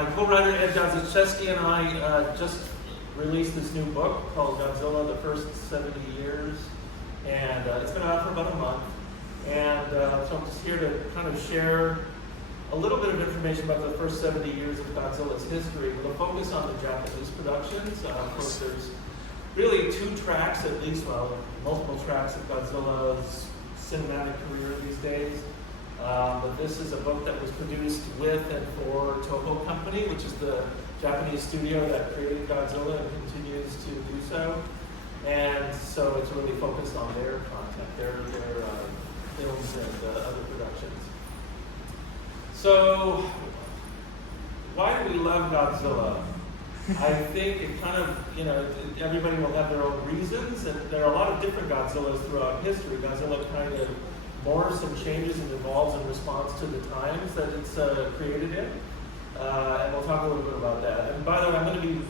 My co-writer Ed Dozachevsky and I just released this new book called Godzilla, The First 70 Years, and it's been out for about a month. And so I'm just here to kind of share a little bit of information about the first 70 years of Godzilla's history with a focus on the Japanese productions. Of course, there's really two tracks, at least, well, multiple tracks of Godzilla's cinematic career these days. But this is a book that was produced with and for Toho Company, which is the Japanese studio that created Godzilla and continues to do so. And so it's really focused on their content, their films and other productions. So, why do we love Godzilla? I think it kind of, everybody will have their own reasons, and there are a lot of different Godzillas throughout history. Godzilla kind of morphs and changes and evolves in response to the times that it's created in. And we'll talk a little bit about that. And by the way, I'm going to be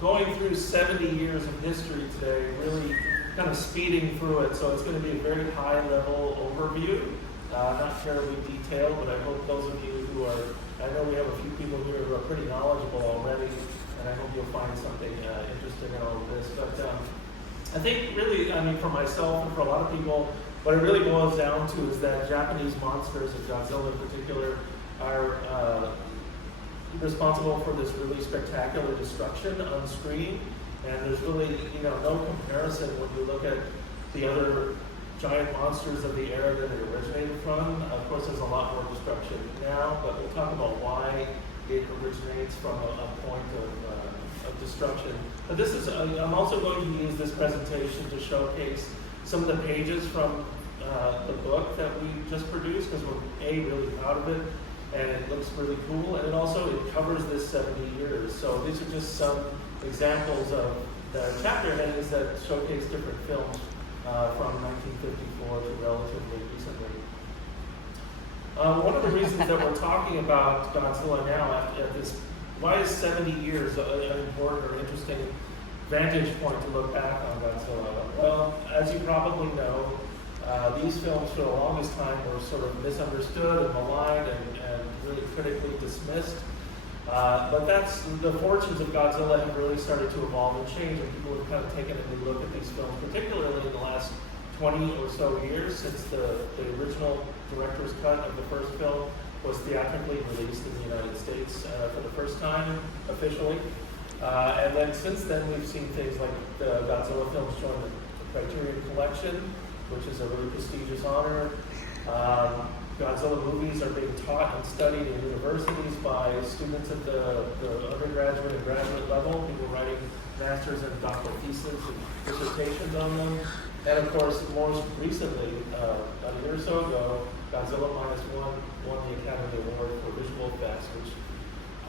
going through 70 years of history today, really kind of speeding through it. So it's going to be a very high-level overview, not terribly detailed, but I hope those of you who are, I know we have a few people here who are pretty knowledgeable already, and I hope you'll find something interesting in all of this. But I think really, for myself and for a lot of people, what it really boils down to is that Japanese monsters, and Godzilla in particular, are responsible for this really spectacular destruction on screen. And there's really, no comparison when you look at the other giant monsters of the era that it originated from. Of course, there's a lot more destruction now, but we'll talk about why it originates from a point of destruction. But this is, I'm also going to use this presentation to showcase some of the pages from the book that we just produced, because we're really proud of it, and it looks really cool, and it covers this 70 years. So these are just some examples of the chapter headings that showcase different films from 1954 to relatively recently. One of the reasons that we're talking about Godzilla now at this, why is 70 years an important or interesting vantage point to look back on Godzilla? Well, as you probably know, these films for the longest time were sort of misunderstood and maligned and really critically dismissed. But the fortunes of Godzilla have really started to evolve and change, and people have kind of taken a new look at these films, particularly in the last 20 or so years, since the original director's cut of the first film was theatrically released in the United States for the first time officially. And then since then, we've seen things like the Godzilla films join the Criterion Collection, which is a really prestigious honor. Godzilla movies are being taught and studied in universities by students at the undergraduate and graduate level, people writing master's and doctoral theses and dissertations on them. And of course, most recently, about a year or so ago, Godzilla -1 won the Academy Award for visual effects, which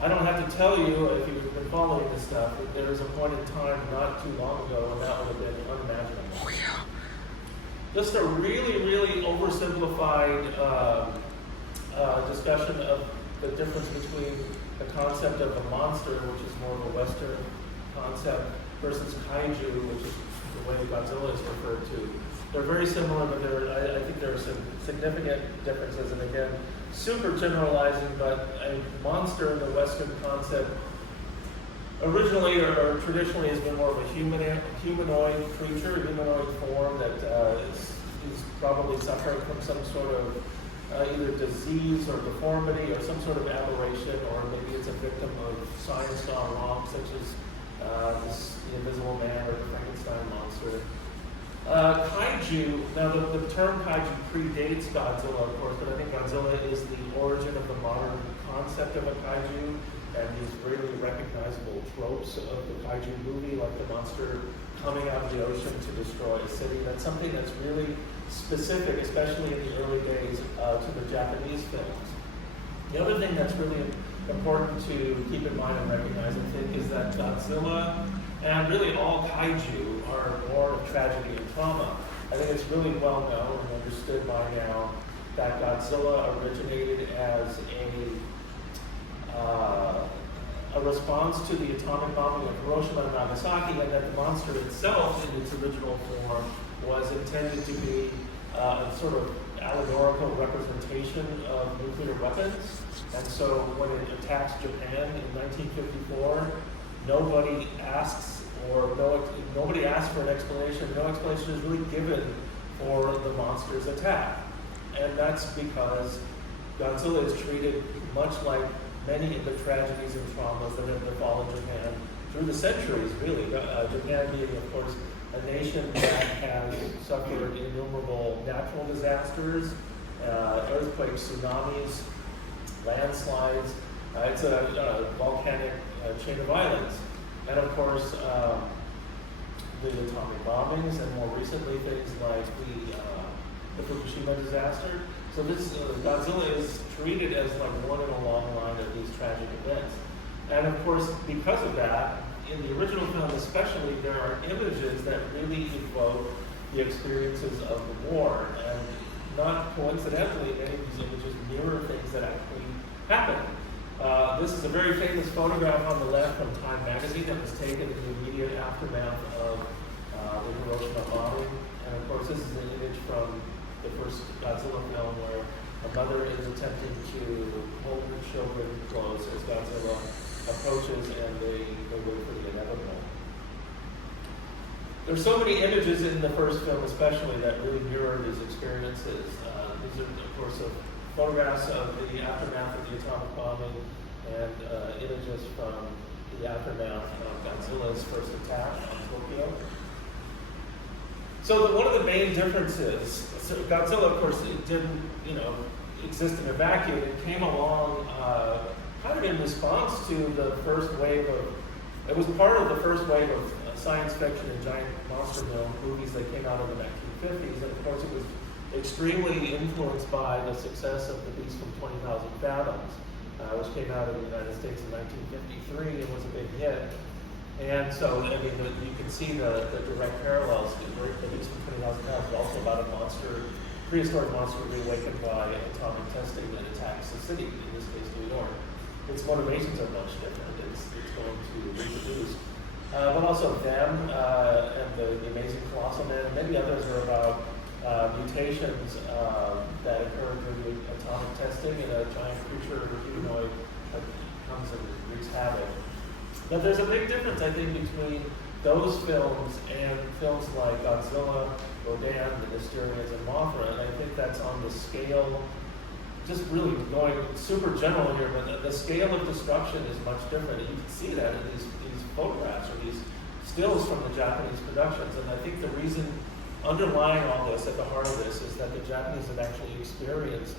I don't have to tell you, if you've been following this stuff, that there was a point in time not too long ago when that would have been unimaginable. Oh, yeah. Just a really, really oversimplified discussion of the difference between the concept of a monster, which is more of a Western concept, versus kaiju, which is the way Godzilla is referred to. They're very similar, but I think there are some significant differences. And again, super generalizing, but a monster in the Western concept originally or traditionally has been more of a humanoid creature, humanoid form that is probably suffering from some sort of either disease or deformity or some sort of aberration, or maybe it's a victim of science gone wrong, such as the Invisible Man or the Frankenstein monster. Kaiju, now the term kaiju predates Godzilla, of course, but I think Godzilla is the origin of the modern concept of a kaiju, and these really recognizable tropes of the kaiju movie, like the monster coming out of the ocean to destroy a city. That's something that's really specific, especially in the early days, to the Japanese films. The other thing that's really important to keep in mind and recognize, I think, is that Godzilla and really all kaiju are born of tragedy and trauma. I think it's really well known and understood by now that Godzilla originated as a response to the atomic bombing of Hiroshima and Nagasaki, and that the monster itself, in its original form, was intended to be a sort of allegorical representation of nuclear weapons. And so when it attacks Japan in 1954, nobody asks for an explanation. No explanation is really given for the monster's attack. And that's because Godzilla is treated much like many of the tragedies and traumas that have befallen Japan through the centuries, really. Japan being, of course, a nation that has suffered innumerable natural disasters, earthquakes, tsunamis, landslides. It's a volcanic chain of islands. And of course, the atomic bombings, and more recently things like the Fukushima disaster. So this Godzilla is treated as like one in a long line of these tragic events. And of course, because of that, in the original film especially, there are images that really evoke the experiences of the war. And not coincidentally, many of these images mirror things that actually happened. This is a very famous photograph on the left from Time magazine that was taken in the immediate aftermath of the Hiroshima bombing. And of course, this is an image from the first Godzilla film where a mother is attempting to hold her children close as Godzilla approaches and they wait for the inevitable. There's so many images in the first film especially that really mirror these experiences. These are, of course, photographs of the aftermath of the atomic bombing and images from the aftermath of Godzilla's first attack on Tokyo. So one of the main differences, so Godzilla, of course, it didn't, exist in a vacuum. It came along kind of in response to the first wave of, it was part of the first wave of science fiction and giant monster movies that came out in the 1950s. And of course, it was extremely influenced by the success of The Beast from 20,000 Fathoms, which came out in the United States in 1953 and was a big hit. And so, I mean, you can see the direct parallels. The Beast from 20,000 Fathoms is also about a monster, prehistoric monster reawakened by atomic testing that attacks the city, in this case, New York. Its motivations are much different. It's going to reproduce. But also them and the Amazing Colossal Man, and many others are about mutations that occur through atomic testing, and a giant creature humanoid that comes and wreaks havoc. But there's a big difference, I think, between those films and films like Godzilla, Rodan, the Mysterians, and Mothra, and I think that's on the scale, just really going super general here, but the scale of destruction is much different. You can see that in these photographs or these stills from the Japanese productions, and I think the reason underlying all this, at the heart of this, is that the Japanese have actually experienced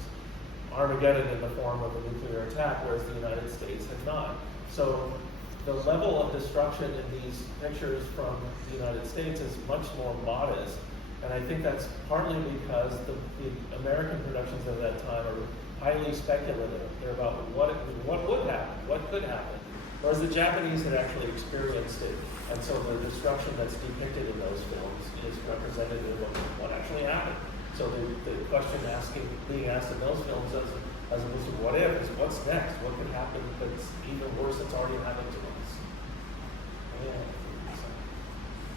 Armageddon in the form of a nuclear attack, whereas the United States had not. So the level of destruction in these pictures from the United States is much more modest, and I think that's partly because the American productions of that time are highly speculative. They're about what would happen, what could happen, whereas the Japanese had actually experienced it, and so the destruction that's depicted in those films is representative of what actually happened. So the question being asked in those films as opposed to what if is what's next, what could happen that's even worse that's already happened to us.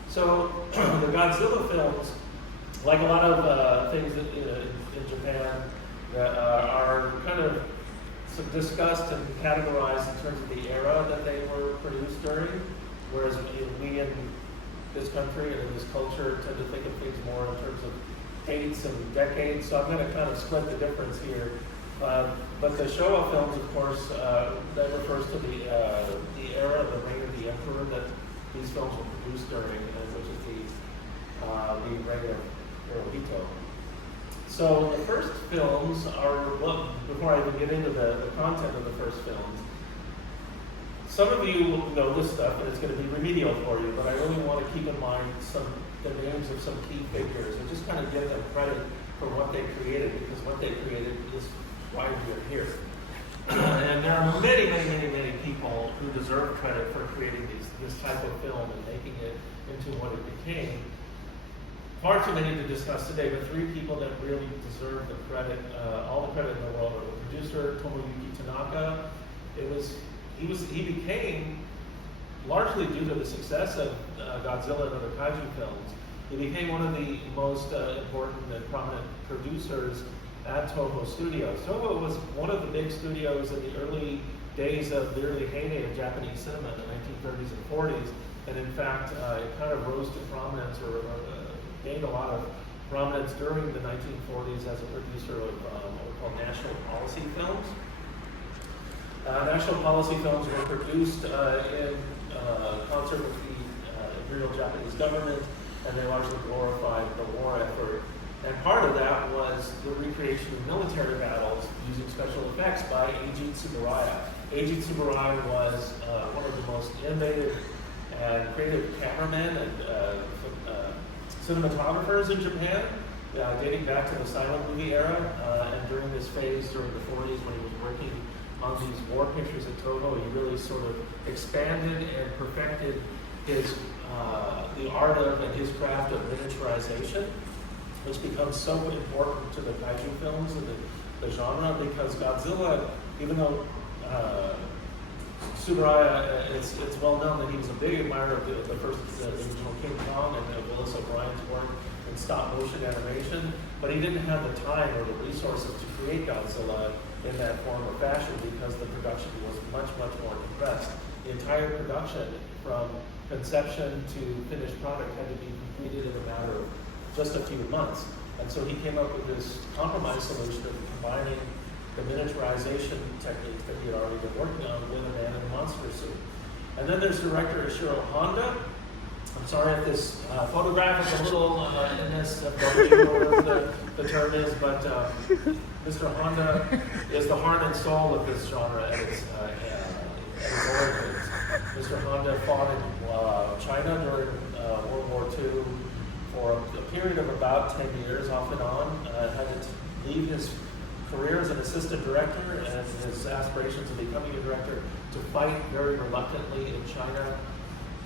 So the Godzilla films, like a lot of things in Japan, that are kind of discussed and categorized in terms of the era that they were produced during, whereas we in this country and in this culture tend to think of things more in terms of dates and decades. So I'm going to kind of split the difference here. But the Showa films, of course, that refers to the era of the reign of the emperor that these films were produced during, which is the reign of Hirohito. So the first films are, before I even get into the content of the first films, some of you will know this stuff and it's going to be remedial for you, but I really want to keep in mind the names of some key figures and just kind of give them credit for what they created, because what they created is why we're here. And there are many, many, many, many people who deserve credit for creating this type of film and making it into what it became. Far too many to discuss today, but three people that really deserve the credit, all the credit in the world, are the producer Tomoyuki Tanaka. He became, largely due to the success of Godzilla and other kaiju films, he became one of the most important and prominent producers at Toho Studios. Toho was one of the big studios in the early days of the early heyday of Japanese cinema in the 1930s and 40s. And in fact, it kind of rose to prominence or gained a lot of prominence during the 1940s as a producer of what were called national policy films. National policy films were produced in concert with the Imperial Japanese government, and they largely glorified the war effort. And part of that was the recreation of military battles using special effects by Eiji Tsuburaya. Eiji Tsuburaya was one of the most innovative and creative cameramen and cinematographers in Japan, dating back to the silent movie era. And during this phase, during the 40s, when he was working on these war pictures at Toho, he really sort of expanded and perfected his the art of and his craft of miniaturization, which becomes so important to the kaiju films and the genre, because Godzilla, even though Tsuburaya, it's well known that he was a big admirer of the first original King Kong and of Willis O'Brien's work in stop motion animation, but he didn't have the time or the resources to create Godzilla in that form or fashion because the production was much, much more compressed. The entire production, from conception to finished product, had to be completed in a matter of just a few months. And so he came up with this compromise solution of combining the miniaturization techniques that he had already been working on with a man in a monster suit. And then there's director Ishiro Honda. I'm sorry if this photograph is a little NSFW, or whatever the term is, but Mr. Honda is the heart and soul of this genre at its origins. Mr. Honda fought in China during World War II for a period of about 10 years, off and on. Had to leave his career as an assistant director and his aspirations of becoming a director to fight very reluctantly in China.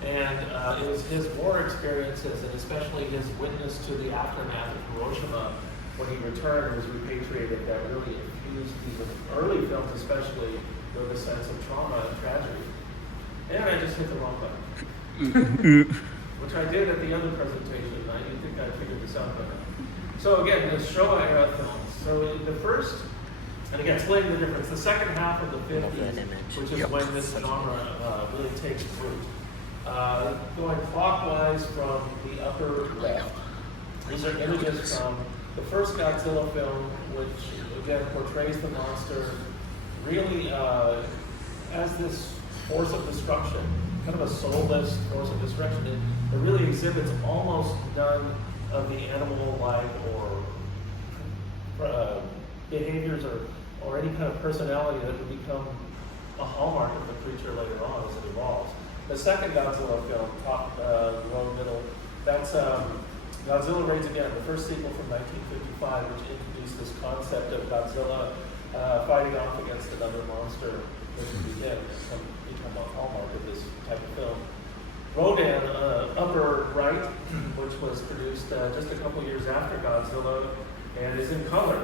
And it was his war experiences, and especially his witness to the aftermath of Hiroshima when he returned and was repatriated, that really infused these early films especially with a sense of trauma and tragedy. And I just hit the wrong button, which I did at the other presentation. I didn't think I figured this out better. So again, the Showa era films. So the first, and again, explaining the difference, the second half of the 50s, which is when this genre really takes root. Going clockwise from the upper left, these are images from the first Godzilla film, which again portrays the monster really as this force of destruction, kind of a soulless force of destruction. It really exhibits almost none of the animal-like or behaviors or any kind of personality that would become a hallmark of the creature later on as it evolves. The second Godzilla film, top row middle, that's Godzilla Raids Again, the first sequel from 1955, which introduced this concept of Godzilla fighting off against another monster, which would begin become a hallmark of this type of film. Rodan, upper right, which was produced just a couple years after Godzilla, and is in color,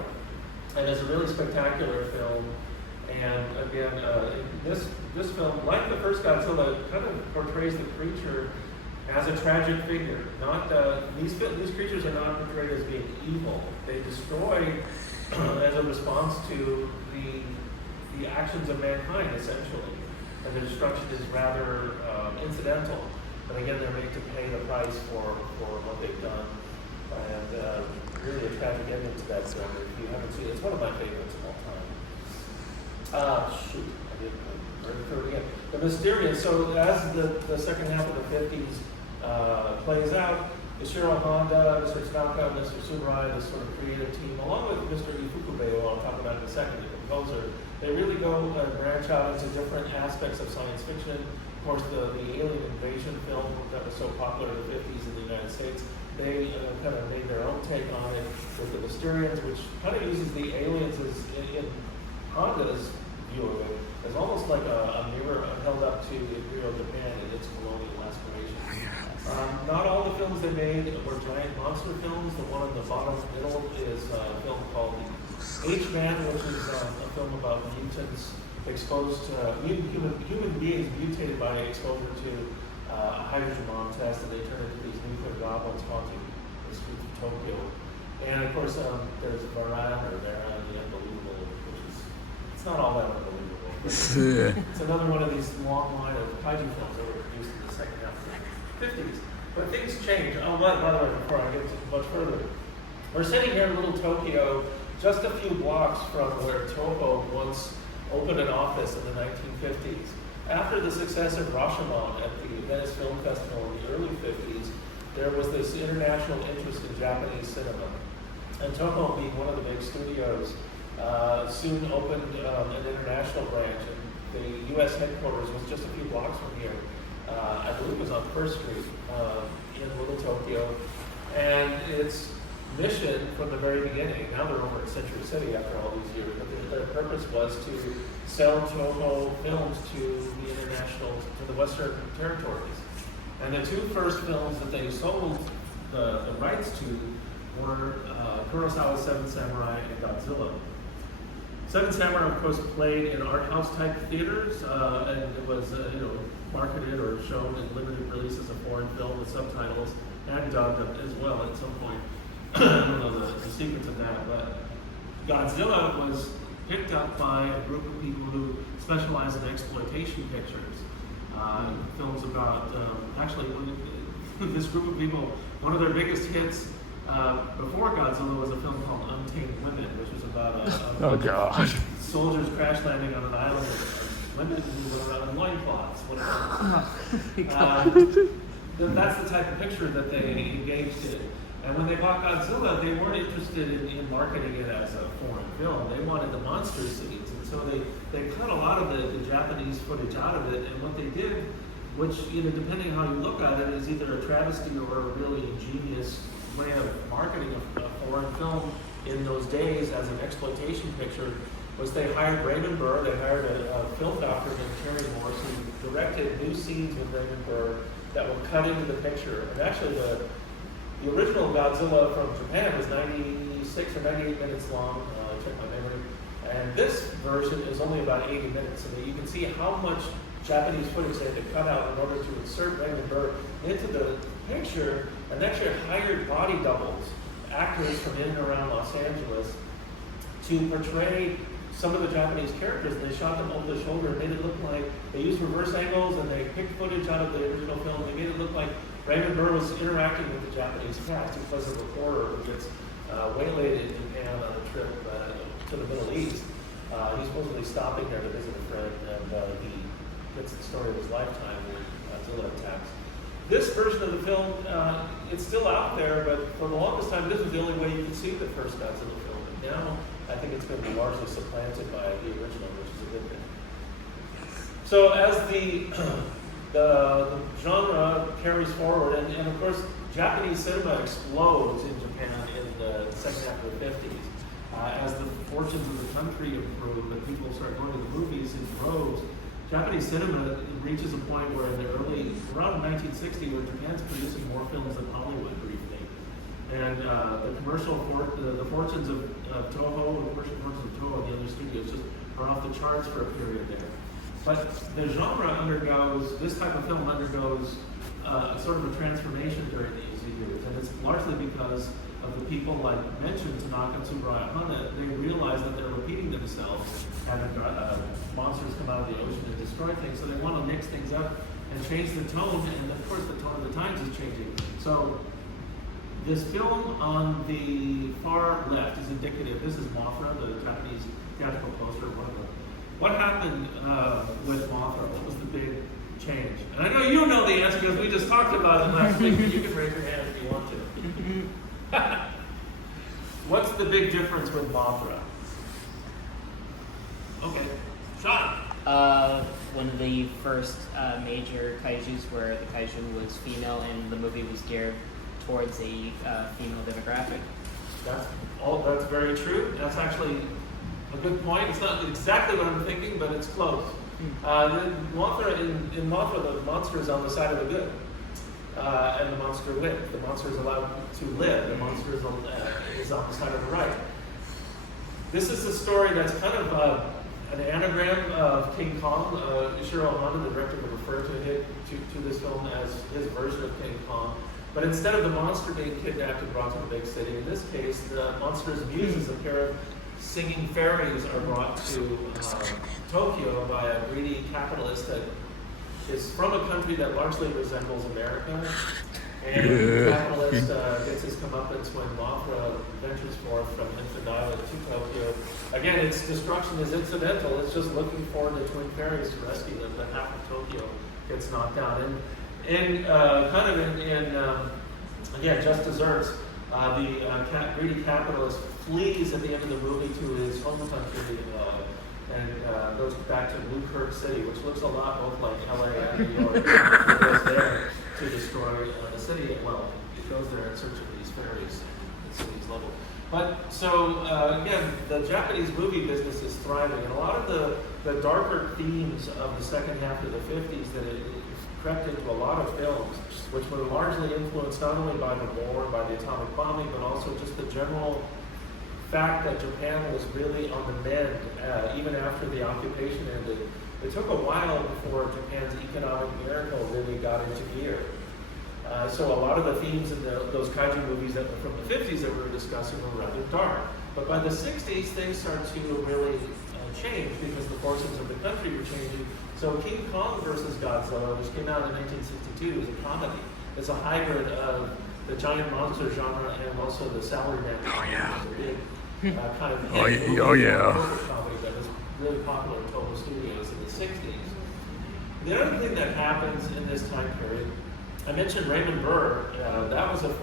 and is a really spectacular film. And again, this film, like the first Godzilla, kind of portrays the creature as a tragic figure. Not these creatures are not portrayed as being evil. They destroy as a response to the actions of mankind, essentially. And the destruction is rather incidental. But again, they're made to pay the price for what they've done. And really a tragic ending to that film. If you haven't seen it, it's one of my favorites of all time. I didn't bring through it again. The Mysterious. So as the second half of the 50s plays out, Ishiro Honda, Mr. Tanaka, Mr. Tsuburaya, this sort of creative team, along with Mr. Ifukube, who I'll talk about in a second, the composer, they really go and branch out into different aspects of science fiction. Of course, the alien invasion film that was so popular in the 50s in the United States, they kind of made their own take on it with the Mysterians, which kind of uses the aliens as, in Honda's view of it, as almost like a mirror held up to Imperial Japan and its colonial aspirations. Not all the films they made were giant monster films. The one in the bottom middle is a film called H-Man, which is a film about mutants exposed to human beings mutated by exposure to a hydrogen bomb test, and they turn into these nuclear goblins haunting the streets of Tokyo. And of course, there's Varan the Unbelievable, which is, it's not all that unbelievable. It's another one of these long line of kaiju films that were produced in the second half of the 50s. But things change. Oh, by the way, before I get much further, we're sitting here in Little Tokyo, just a few blocks from where Toho once opened an office in the 1950s. After the success of Rashomon at the Venice Film Festival in the early 50s, there was this international interest in Japanese cinema. And Toho, being one of the big studios, soon opened an international branch. And the U.S. headquarters was just a few blocks from here. I believe it was on First Street in Little Tokyo. And its mission from the very beginning, now they're over at Century City after all these years, but their purpose was to sell Toho films to the Western territories. And the two first films that they sold the rights to were Kurosawa's Seven Samurai and Godzilla. Seven Samurai, of course, played in art house type theaters, and it was marketed or shown in limited releases of foreign film with subtitles and dubbed as well at some point. I don't know the secrets of that, but Godzilla was picked up by a group of people who specialize in exploitation pictures. Films about, this group of people, one of their biggest hits before Godzilla was a film called Untamed Women, which was about a soldiers crash landing on an island of women who were around in loincloths. That's the type of picture that they engaged in. And when they bought Godzilla, they weren't interested in marketing it as a foreign film. They wanted the monster scenes. And so they cut a lot of the Japanese footage out of it. And what they did, which, depending on how you look at it, is either a travesty or a really ingenious way of marketing a foreign film in those days as an exploitation picture, was they hired Raymond Burr. They hired a film doctor named Terry Morse who directed new scenes with Raymond Burr that were cut into the picture. And actually, the original Godzilla from Japan was 96 or 98 minutes long. I checked my memory. And this version is only about 80 minutes. So that you can see how much Japanese footage they had to cut out in order to insert Raymond Burr into the picture. And actually hired body doubles, actors from in and around Los Angeles, to portray some of the Japanese characters. And they shot them over the shoulder and made it look like they used reverse angles, and they picked footage out of the original film. They made it look like Raymond Burr was interacting with the Japanese cast. He plays a reporter who gets waylaid in Japan on a trip to the Middle East. He's supposedly stopping there to visit a friend, and he gets the story of his lifetime when Godzilla attacks. This version of the film, it's still out there, but for the longest time, this was the only way you could see the first Godzilla film. And now, I think it's going to be largely supplanted by the original, which is a good thing. So as the genre carries forward, and of course, Japanese cinema explodes in Japan in the second half of the 50s. As the fortunes of the country improve and people start going to the movies in droves, Japanese cinema reaches a point where around 1960, where Japan's producing more films than Hollywood briefly. And the fortunes of Toho, the commercial fortunes of Toho and the other studios just are off the charts for a period there. But the genre this type of film undergoes sort of a transformation during these years. And it's largely because of the people like mentioned, Tanaka and Tsuburaya Hana. They realize that they're repeating themselves, having monsters come out of the ocean and destroy things. So they want to mix things up and change the tone. And of course, the tone of the times is changing. So this film on the far left is indicative. This is Mothra, the Japanese theatrical poster. What happened with Mothra? What was the big change? And I know you know the answer because we just talked about it last week, but you can raise your hand if you want to. What's the big difference with Mothra? Okay, Sean. One of the first major kaijus where the kaiju was female and the movie was geared towards a female demographic. That's very true. That's actually a good point. It's not exactly what I'm thinking, but it's close. In Mothra, the monster is on the side of the good. And the monster lives. The monster is allowed to live. The monster is on the side of the right. This is a story that's kind of an anagram of King Kong. Ishiro Honda, the director, would refer to this film as his version of King Kong. But instead of the monster being kidnapped and brought to the big city, in this case, the monster's muses, a pair of singing fairies, are brought to Tokyo by a greedy capitalist that is from a country that largely resembles America. And the capitalist gets his comeuppance when Mothra ventures forth from Infant Island to Tokyo. Again, its destruction is incidental. It's just looking for the twin fairies to rescue them, but half of Tokyo gets knocked down. And again, just desserts, the greedy capitalist flees at the end of the movie to his home country and goes back to Blue Kirk City, which looks a lot both like LA and New York. He goes there to destroy the city. Well, he goes there in search of these fairies at the city's level. But so again, the Japanese movie business is thriving, and a lot of the darker themes of the second half of the 50s that it crept into a lot of films, which were largely influenced not only by the war, by the atomic bombing, but also just the general fact that Japan was really on the mend even after the occupation ended. It took a while before Japan's economic miracle really got into gear. So a lot of the themes in those kaiju movies that were from the 50s that we were discussing were rather dark. But by the 60s, things start to really change because the fortunes of the country were changing. So King Kong versus Godzilla, which came out in 1962, is a comedy. It's a hybrid of the giant monster genre and also the salaryman. Oh yeah. Kind of comedy that was really popular in Toho Studios in the 60s. The other thing that happens in this time period, I mentioned Raymond Burr. That was a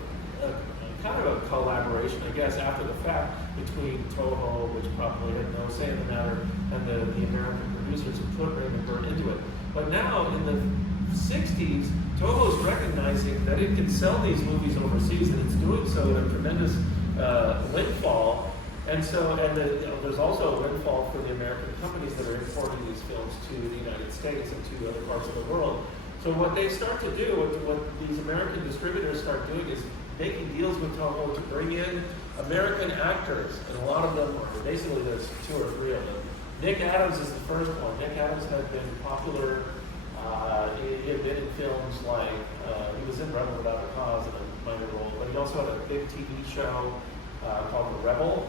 kind of a collaboration, I guess, after the fact between Toho, which probably had no say in the matter, and the American producers who put Raymond Burr into it. But now in the 60s, Toho's recognizing that it can sell these movies overseas, and it's doing so at a tremendous windfall. And so, there's also a windfall for the American companies that are importing these films to the United States and to other parts of the world. So what they start to do, what these American distributors start doing is making deals with Toho to bring in American actors, and a lot of them are, basically there's 2 or 3 of them. Nick Adams is the first one. Nick Adams had been popular. He had been in films like, he was in Rebel Without a Cause in a minor role, but he also had a big TV show called The Rebel.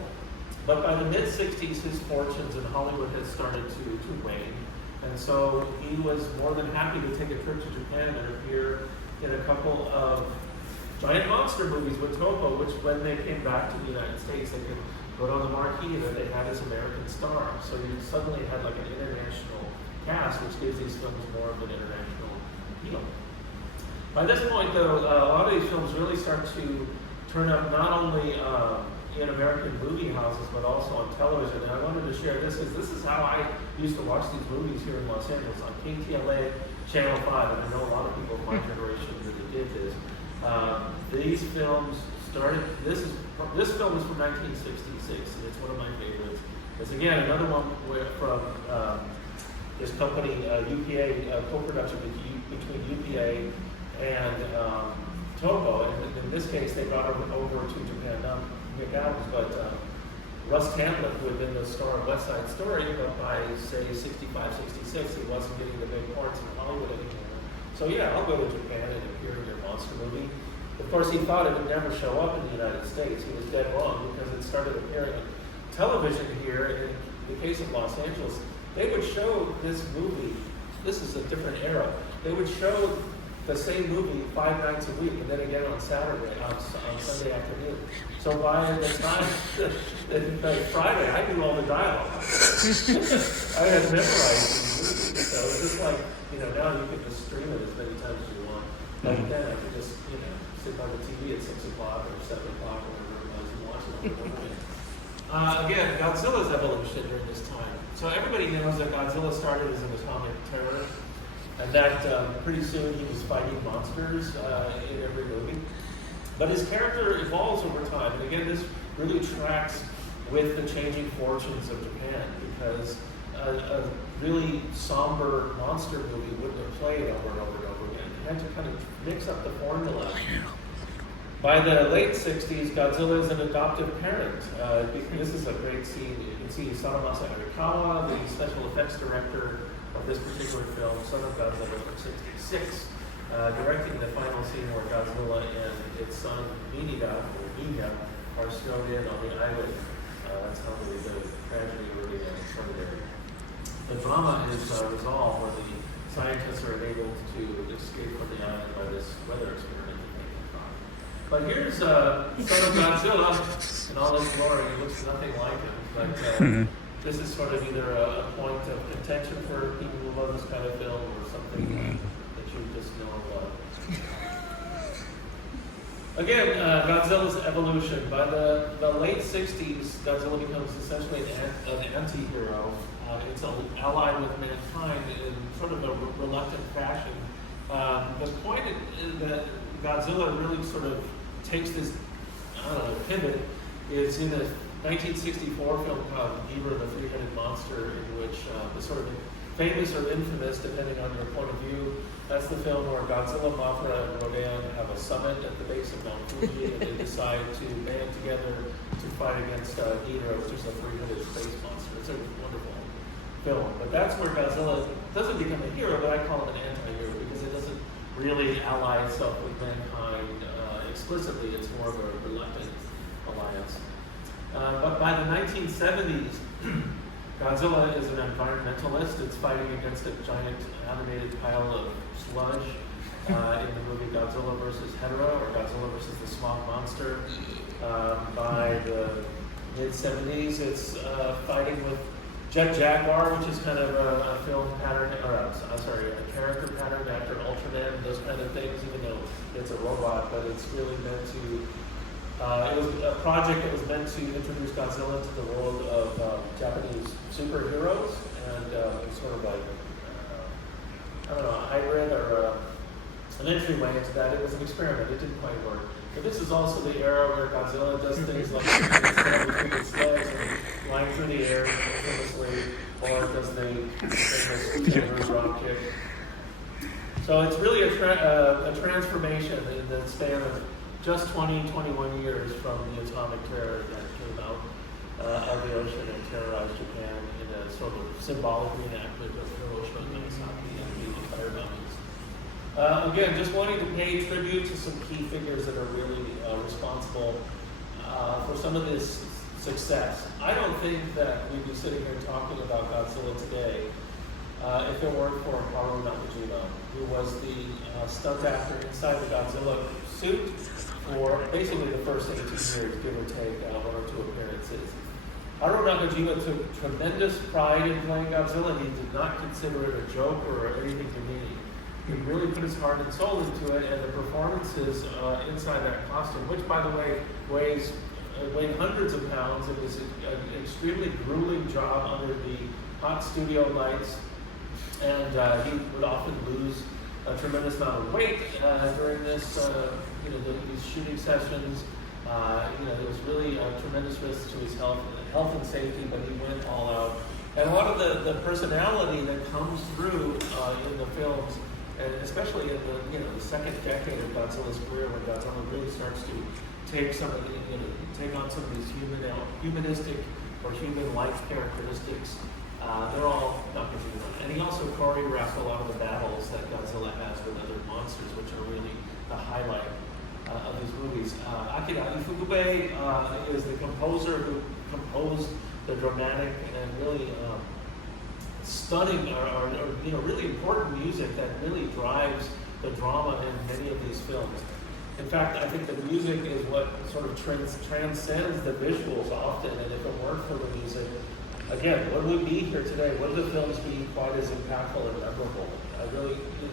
But by the mid-60s, his fortunes in Hollywood had started to wane. And so he was more than happy to take a trip to Japan and appear in a couple of giant monster movies with Toho, which when they came back to the United States, they could put on the marquee that they had as American stars. So you suddenly had like an international cast, which gives these films more of an international appeal. By this point, though, a lot of these films really start to turn up not only in American movie houses, but also on television. And I wanted to share this because this is how I used to watch these movies here in Los Angeles on KTLA Channel 5, and I know a lot of people of my generation really did this. These films started, this film is from 1966, and it's one of my favorites. It's again another one from this company, UPA, co-production between UPA and Toho, and in this case they brought her over to Japan, not Nick Adams, but Russ Tamblyn, who had been the star of West Side Story, but by say 65, 66, he wasn't getting the big parts in Hollywood anymore. So yeah, I'll go to Japan and appear in your monster movie. Of course, he thought it would never show up in the United States. He was dead wrong because it started appearing on television here. In the case of Los Angeles, they would show this movie. This is a different era. They would show the same movie 5 nights a week, and then again on Saturday, on Sunday afternoon. So by the time Friday, I knew all the dialogue. I had memorized the movie. So it's just like, now you can just stream it as many times as you want. Back then, I could just, sit by the TV at 6 o'clock or 7 o'clock or whatever it was and watch it over and again, Godzilla's evolution during this time. So everybody knows that Godzilla started as an atomic terror, and that pretty soon he was fighting monsters in every movie. But his character evolves over time, and again, this really tracks with the changing fortunes of Japan, because a really somber monster movie wouldn't have played over and over and over again. They had to kind of mix up the formula. By the late 60s, Godzilla is an adoptive parent. This is a great scene. You can see Sanamasa Arikawa, the special effects director of this particular film, son of Godzilla from '66. directing the final scene where Godzilla and its son Minya are snowed in on the island. That's how the tragedy really started there. The drama is resolved when the scientists are enabled to escape from the island by this weather experiment that they can try. But here's son of Godzilla in all his glory. He looks nothing like him, but this is sort of either a point of contention for people who love this kind of film or something that you just know and love. Again, Godzilla's evolution. By the late 60s, Godzilla becomes essentially an anti-hero. It's allied with mankind in sort of a reluctant fashion. The point is that Godzilla really sort of takes this, pivot. Is in a 1964 film called Ghidorah, the Three-Headed Monster, in which the sort of famous or infamous, depending on your point of view, that's the film where Godzilla, Mothra, and Rodan have a summit at the base of Mount Fuji, and they decide to band together to fight against Ghidorah, which is a three-headed space monster. It's a wonderful film. But that's where Godzilla doesn't become a hero, but I call him an anti-hero because it doesn't really ally itself with mankind explicitly. It's more of a reluctant alliance. But by the 1970s, Godzilla is an environmentalist. It's fighting against a giant animated pile of sludge in the movie Godzilla vs. Hedorah, or Godzilla vs. the Smog Monster. By the mid-70s, it's fighting with Jet Jaguar, which is kind of a film pattern, or a character pattern after Ultraman, those kind of things, even though it's a robot, but it's really meant to it was a project that was meant to introduce Godzilla to the world of Japanese superheroes, and it's sort of like, a hybrid or an entryway into that. It was an experiment. It didn't quite work. But this is also the era where Godzilla does things like between its legs and flying through the air famously, or does the drop kick. So it's really a transformation in the span of just 21 years from the atomic terror that came out of the ocean and terrorized Japan in a sort of symbolic reenactment of Hiroshima and Nagasaki and the entire mountains. Again, just wanting to pay tribute to some key figures that are really responsible for some of this success. I don't think that we'd be sitting here talking about Godzilla today if it weren't for Haru Nakajima, who was the stunt actor inside the Godzilla suit for basically the first 18 years, give or take one or two appearances. Haru Nakajima took tremendous pride in playing Godzilla. He did not consider it a joke or anything demeaning. He really put his heart and soul into it, and the performances inside that costume, which, by the way, weighed hundreds of pounds. It was an extremely grueling job under the hot studio lights, and he would often lose a tremendous amount of weight during this, these shooting sessions. There was really a tremendous risk to his health and safety, but he went all out. And a lot of the personality that comes through in the films, and especially in the second decade of Godzilla's career, when Godzilla really starts to take on some of these humanistic or human-like characteristics. They're all Nakajima. And he also choreographed a lot of the battles that Godzilla has with other monsters, which are really the highlight of these movies. Akira Ifukube is the composer who composed the dramatic and really stunning or really important music that really drives the drama in many of these films. In fact, I think the music is what sort of transcends the visuals often, and if it weren't for the music, again, would we be here today? Would the films be quite as impactful or memorable?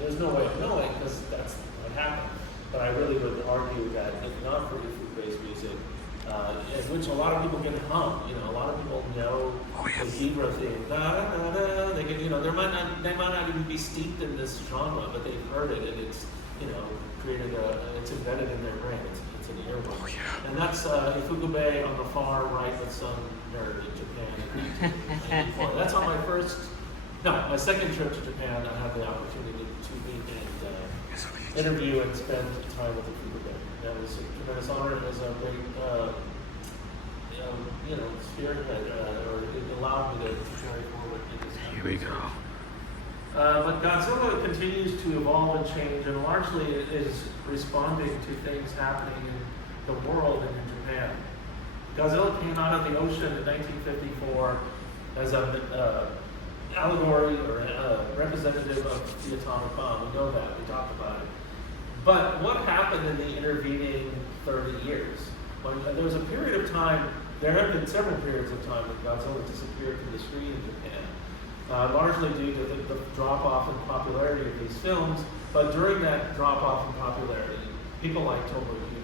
There's no way of knowing because that's what happened. But I really would argue that if not for Ifukube's music, in which a lot of people can hum, a lot of people know the Ghidorah theme. They can, they might not even be steeped in this genre, but they've heard it, and it's, created it's embedded in their brain. It's an earworm. Oh, yeah. And that's Ifukube on the far right with some nerd in Japan. That's on my second trip to Japan. I had the opportunity to meet and interview and spend time with Ifukube. That was a tremendous honor. It was a great, spearhead, or it allowed me to carry forward in this. Here we go. But Godzilla continues to evolve and change, and largely is responding to things happening in the world and in Japan. Godzilla came out of the ocean in 1954 as an allegory or a representative of the atomic bomb. We know that, we talked about it. But what happened in the intervening 30 years? When there was a period of time, there have been several periods of time when Godzilla disappeared from the screen in Japan, largely due to the drop-off in popularity of these films. But during that drop-off in popularity, people like Tomoyuki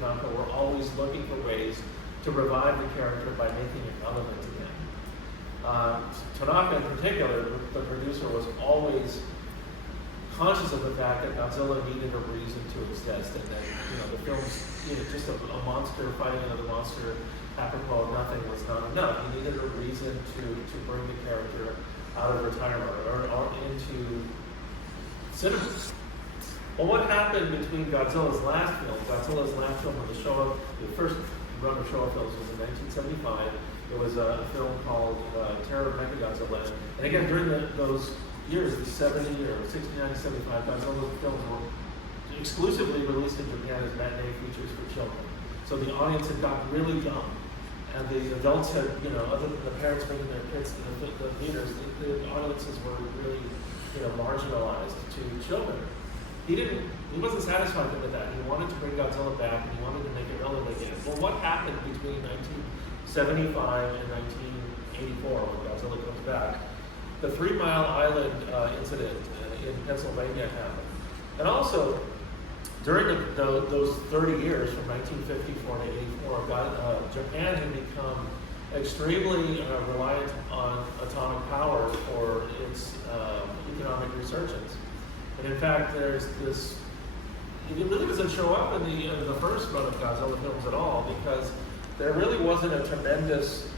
Tanaka were always looking for ways to revive the character by making it relevant again. Tanaka in particular, the producer, was always conscious of the fact that Godzilla needed a reason to exist, and that the film's just a monster fighting another monster apropos of nothing was not enough. He needed a reason to bring the character out of retirement or into cinema. Well, what happened between Godzilla's last film of the Showa, the first run of Showa films was in 1975. It was a film called Terror of Mechagodzilla. And again, during those years, the 70 or 69 to 75, Godzilla films were exclusively released in Japan as matinee features for children. So the audience had gotten really young. And the adults had, other than the parents bringing their kids to the theaters, the audiences were really, marginalized to children. He wasn't satisfied with that. He wanted to bring Godzilla back, and he wanted to make it relevant again. Well, what happened between 1975 and 1984 when Godzilla comes back? The 3 Mile Island incident in Pennsylvania happened. And also, during those 30 years, from 1954 to 84, Japan had become extremely reliant on atomic power for its economic resurgence. And in fact, there's this, it really doesn't show up in the first run of Godzilla films at all, because there really wasn't a tremendous,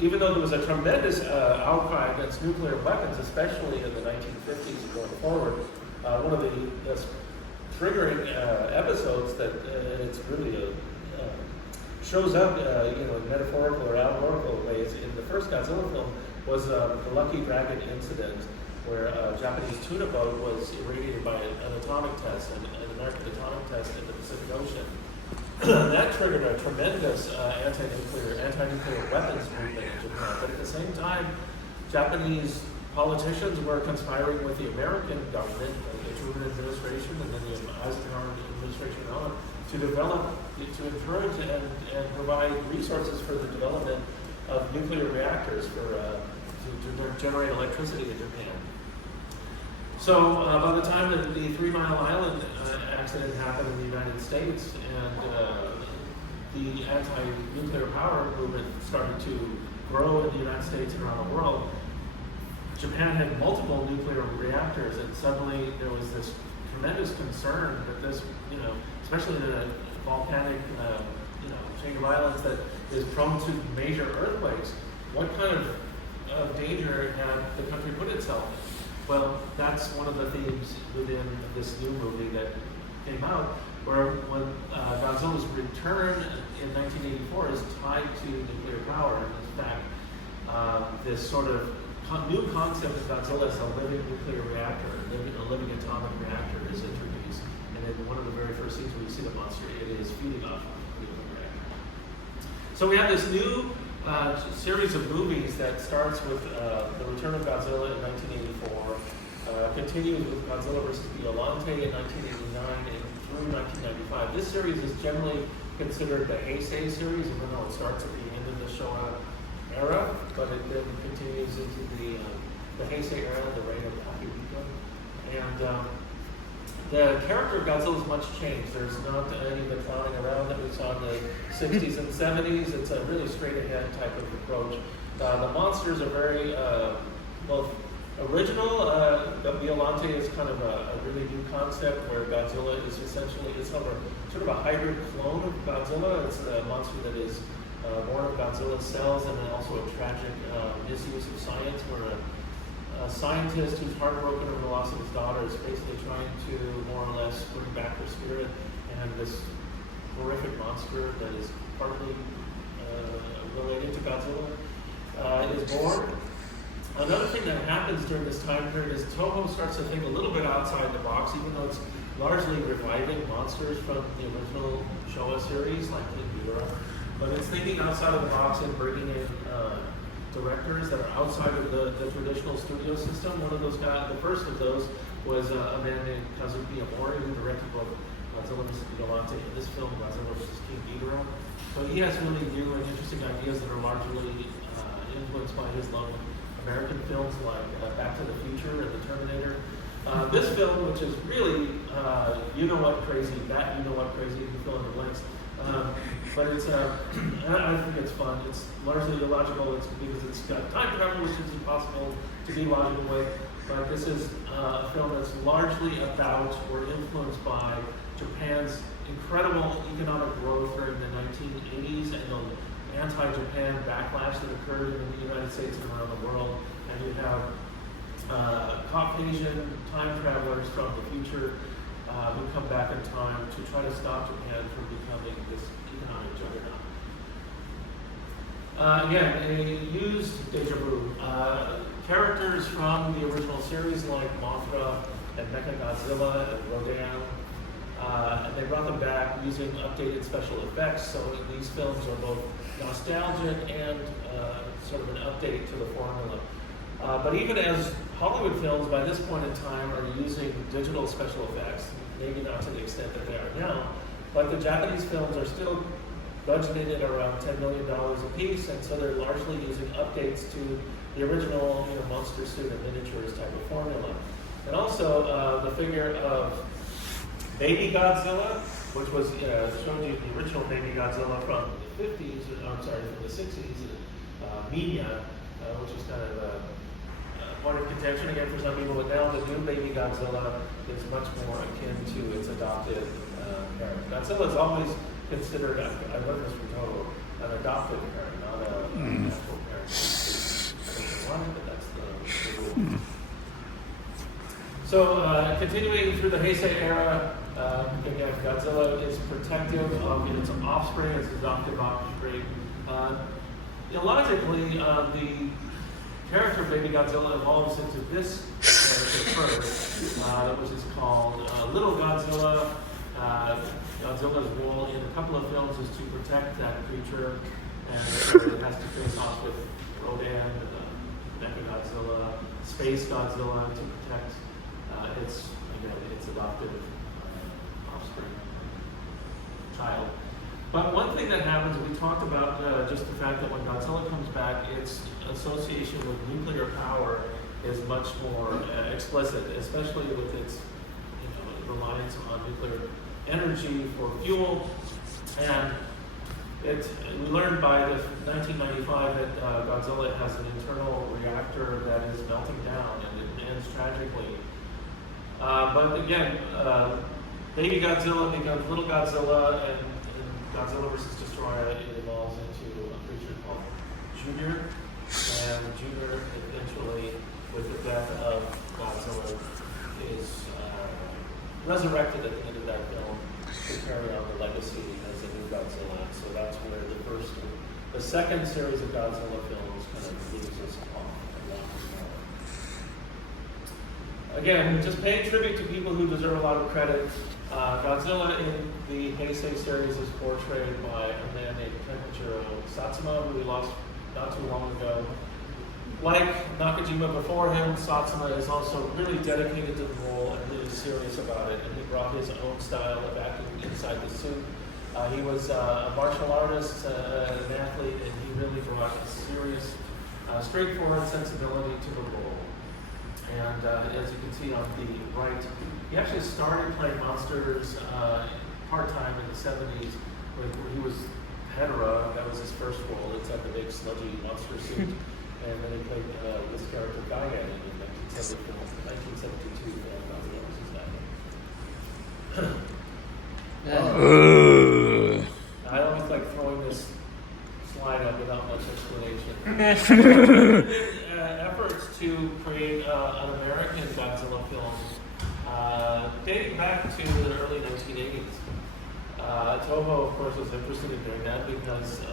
even though there was a tremendous outcry against nuclear weapons, especially in the 1950s and going forward. One of the triggering episodes that it's really shows up, in metaphorical or allegorical ways in the first Godzilla film was the Lucky Dragon incident, where a Japanese tuna boat was irradiated by an atomic test, an American atomic test in the Pacific Ocean. That triggered a tremendous anti-nuclear weapons movement in Japan. But at the same time, Japanese politicians were conspiring with the American government, the Truman administration, and then the Eisenhower administration and on, to encourage and provide resources for the development of nuclear reactors to generate electricity in Japan. So by the time that the 3 Mile Island accident happened in the United States, and the anti-nuclear power movement started to grow in the United States and around the world, Japan had multiple nuclear reactors, and suddenly there was this tremendous concern that this, especially in a volcanic, chain of islands that is prone to major earthquakes, what kind of danger had the country put itself in? Well, that's one of the themes within this new movie that came out, where when Godzilla's return in 1984 is tied to nuclear power. And in fact, this sort of new concept of Godzilla as a living nuclear reactor, a living atomic reactor, is introduced. And in one of the very first scenes where you see the monster, it is feeding off of the nuclear reactor. So we have this new series of movies that starts with the return of Godzilla in 1984, continues with Godzilla vs. Biollante in 1989 and through 1995. This series is generally considered the Heisei series, even though it starts at the end of the Showa era, but it then continues into the Heisei era, the reign of Akihito. And the character of Godzilla is much changed. There's not any of the clowning around that we saw in the 60s and 70s. It's a really straight-ahead type of approach. The monsters are very both original. Biollante is kind of a really new concept where Godzilla is essentially sort of a hybrid clone of Godzilla. It's a monster that is born of Godzilla's cells, and then also a tragic misuse of science, where a scientist who's heartbroken over the loss of his daughter is basically trying to more or less bring back her spirit, and this horrific monster that is partly related to Godzilla is born. Another thing that happens during this time period is Toho starts to think a little bit outside the box, even though it's largely reviving monsters from the original Showa series, like in Europe. But it's thinking outside of the box and bringing in directors that are outside of the traditional studio system. One of those guys, the first of those, was a man named Kazuki Amori, who directed both Godzilla vs. Gigante in this film, Godzilla vs. King Ghidorah. So he has really new and interesting ideas that are largely influenced by his love of American films like Back to the Future and The Terminator. This film, which is really, you know what crazy, you can fill in the blanks. But it's, I think it's fun. It's largely illogical. It's because it's got time travel, which is impossible to be logical with. But this is a film that's largely about or influenced by Japan's incredible economic growth during the 1980s and the anti-Japan backlash that occurred in the United States and around the world. And you have Caucasian time travelers from the future who come back in time to try to stop Japan from becoming this economic juggernaut. Again, a used deja vu. Characters from the original series like Mothra and Mechagodzilla and Rodan, and they brought them back using updated special effects. So these films are both nostalgic and sort of an update to the formula. But even as Hollywood films by this point in time are using digital special effects, maybe not to the extent that they are now, but the Japanese films are still budgeted at around $10 million a piece, and so they're largely using updates to the original monster suit and miniatures type of formula. And also the figure of Baby Godzilla, which was showed you the original Baby Godzilla from the 50s, from the 60s, Minya, which is kind of a point of contention again for some people, but now the new Baby Godzilla is much more akin to its adopted parent. Godzilla is always considered, I learned this from Toho, an adopted parent, not a natural parent. But that's the rule. So, continuing through the Heisei era, again, Godzilla is protective of its offspring, its adoptive offspring. Illogically, the character of Baby Godzilla evolves into this character first, which is called Little Godzilla. Godzilla's role in a couple of films is to protect that creature, and it has to face off with Rodan, Mechagodzilla, Space Godzilla to protect its adoptive offspring child. But one thing that happens, we talked about just the fact that when Godzilla comes back, its association with nuclear power is much more explicit, especially with its reliance on nuclear energy for fuel. And we learned by the 1995 that Godzilla has an internal reactor that is melting down, and it ends tragically. But again, Baby Godzilla becomes Little Godzilla, and Godzilla vs. Destroyer, it evolves into a creature called Junior. And Junior eventually, with the death of Godzilla, is resurrected at the end of that film to carry on the legacy as a new Godzilla. So that's where the second series of Godzilla films kind of leaves us off. Again, just paying tribute to people who deserve a lot of credit. Godzilla in the Heisei series is portrayed by a man named Kenjiro Satsuma, who we lost not too long ago. Like Nakajima before him, Satsuma is also really dedicated to the role and really serious about it, and he brought his own style of acting inside the suit. He was a martial artist, an athlete, and he really brought a serious, straightforward sensibility to the role. And as you can see on the right, he actually started playing monsters part-time in the 70s where he was Hedorah. That was his first role. It's like a big sludgy monster suit. And then he played this character Gaian in 1972 film Godzilla. I always like throwing this slide up without much explanation. Efforts to create an American Godzilla film dating back to the early 1980s. Toho, of course, was interested in doing that because it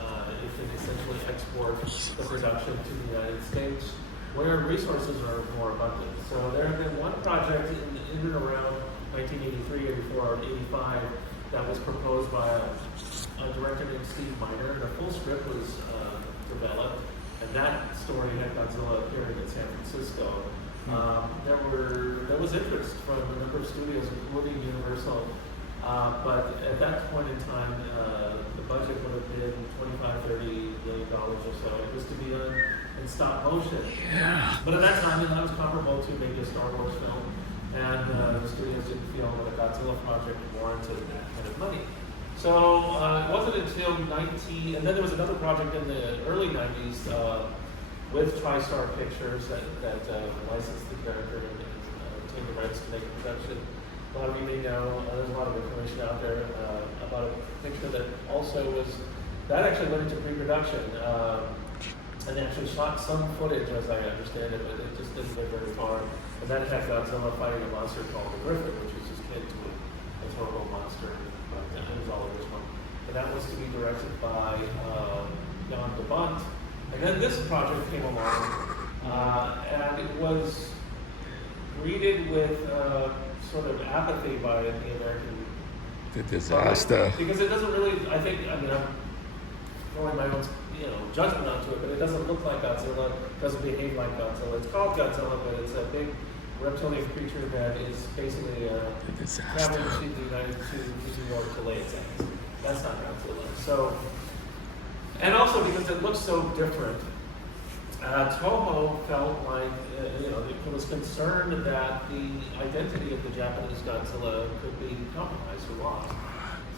can essentially export the production to the United States. where resources are more abundant. So there had been one project in and around 1983, 84, or 85 that was proposed by a director named Steve Miner. The full script was developed, and that story had Godzilla appearing in San Francisco. There was interest from a number of studios, including Universal, but at that point in time, the budget would have been $25-30 million or so. It was to be done in stop motion. Yeah. But at that time, that was comparable to maybe a Star Wars film, and the studios didn't feel that a Godzilla project warranted that kind of money. So it wasn't until and then there was another project in the early 90s with TriStar Pictures that licensed the character and obtained the rights to make a production. A lot of you may know, there's a lot of information out there about a picture that actually went into pre-production. And they actually shot some footage, as I understand it, but it just didn't go very far. And that had Godzilla fighting a monster called the Griffin, which is just akin to a terrible monster, but it was all original. And that was to be directed by Jan de Bont. And then this project came along, and it was greeted with sort of apathy by the American The disaster. public, because it doesn't really, I'm throwing my own judgment onto it, but it doesn't look like Godzilla, doesn't behave like Godzilla. It's called Godzilla, but it's a big reptilian creature that is basically traveling to New York to lay its eggs. That's not Godzilla. So, and also because it looks so different, Toho felt like, it was concerned that the identity of the Japanese Godzilla could be compromised or lost.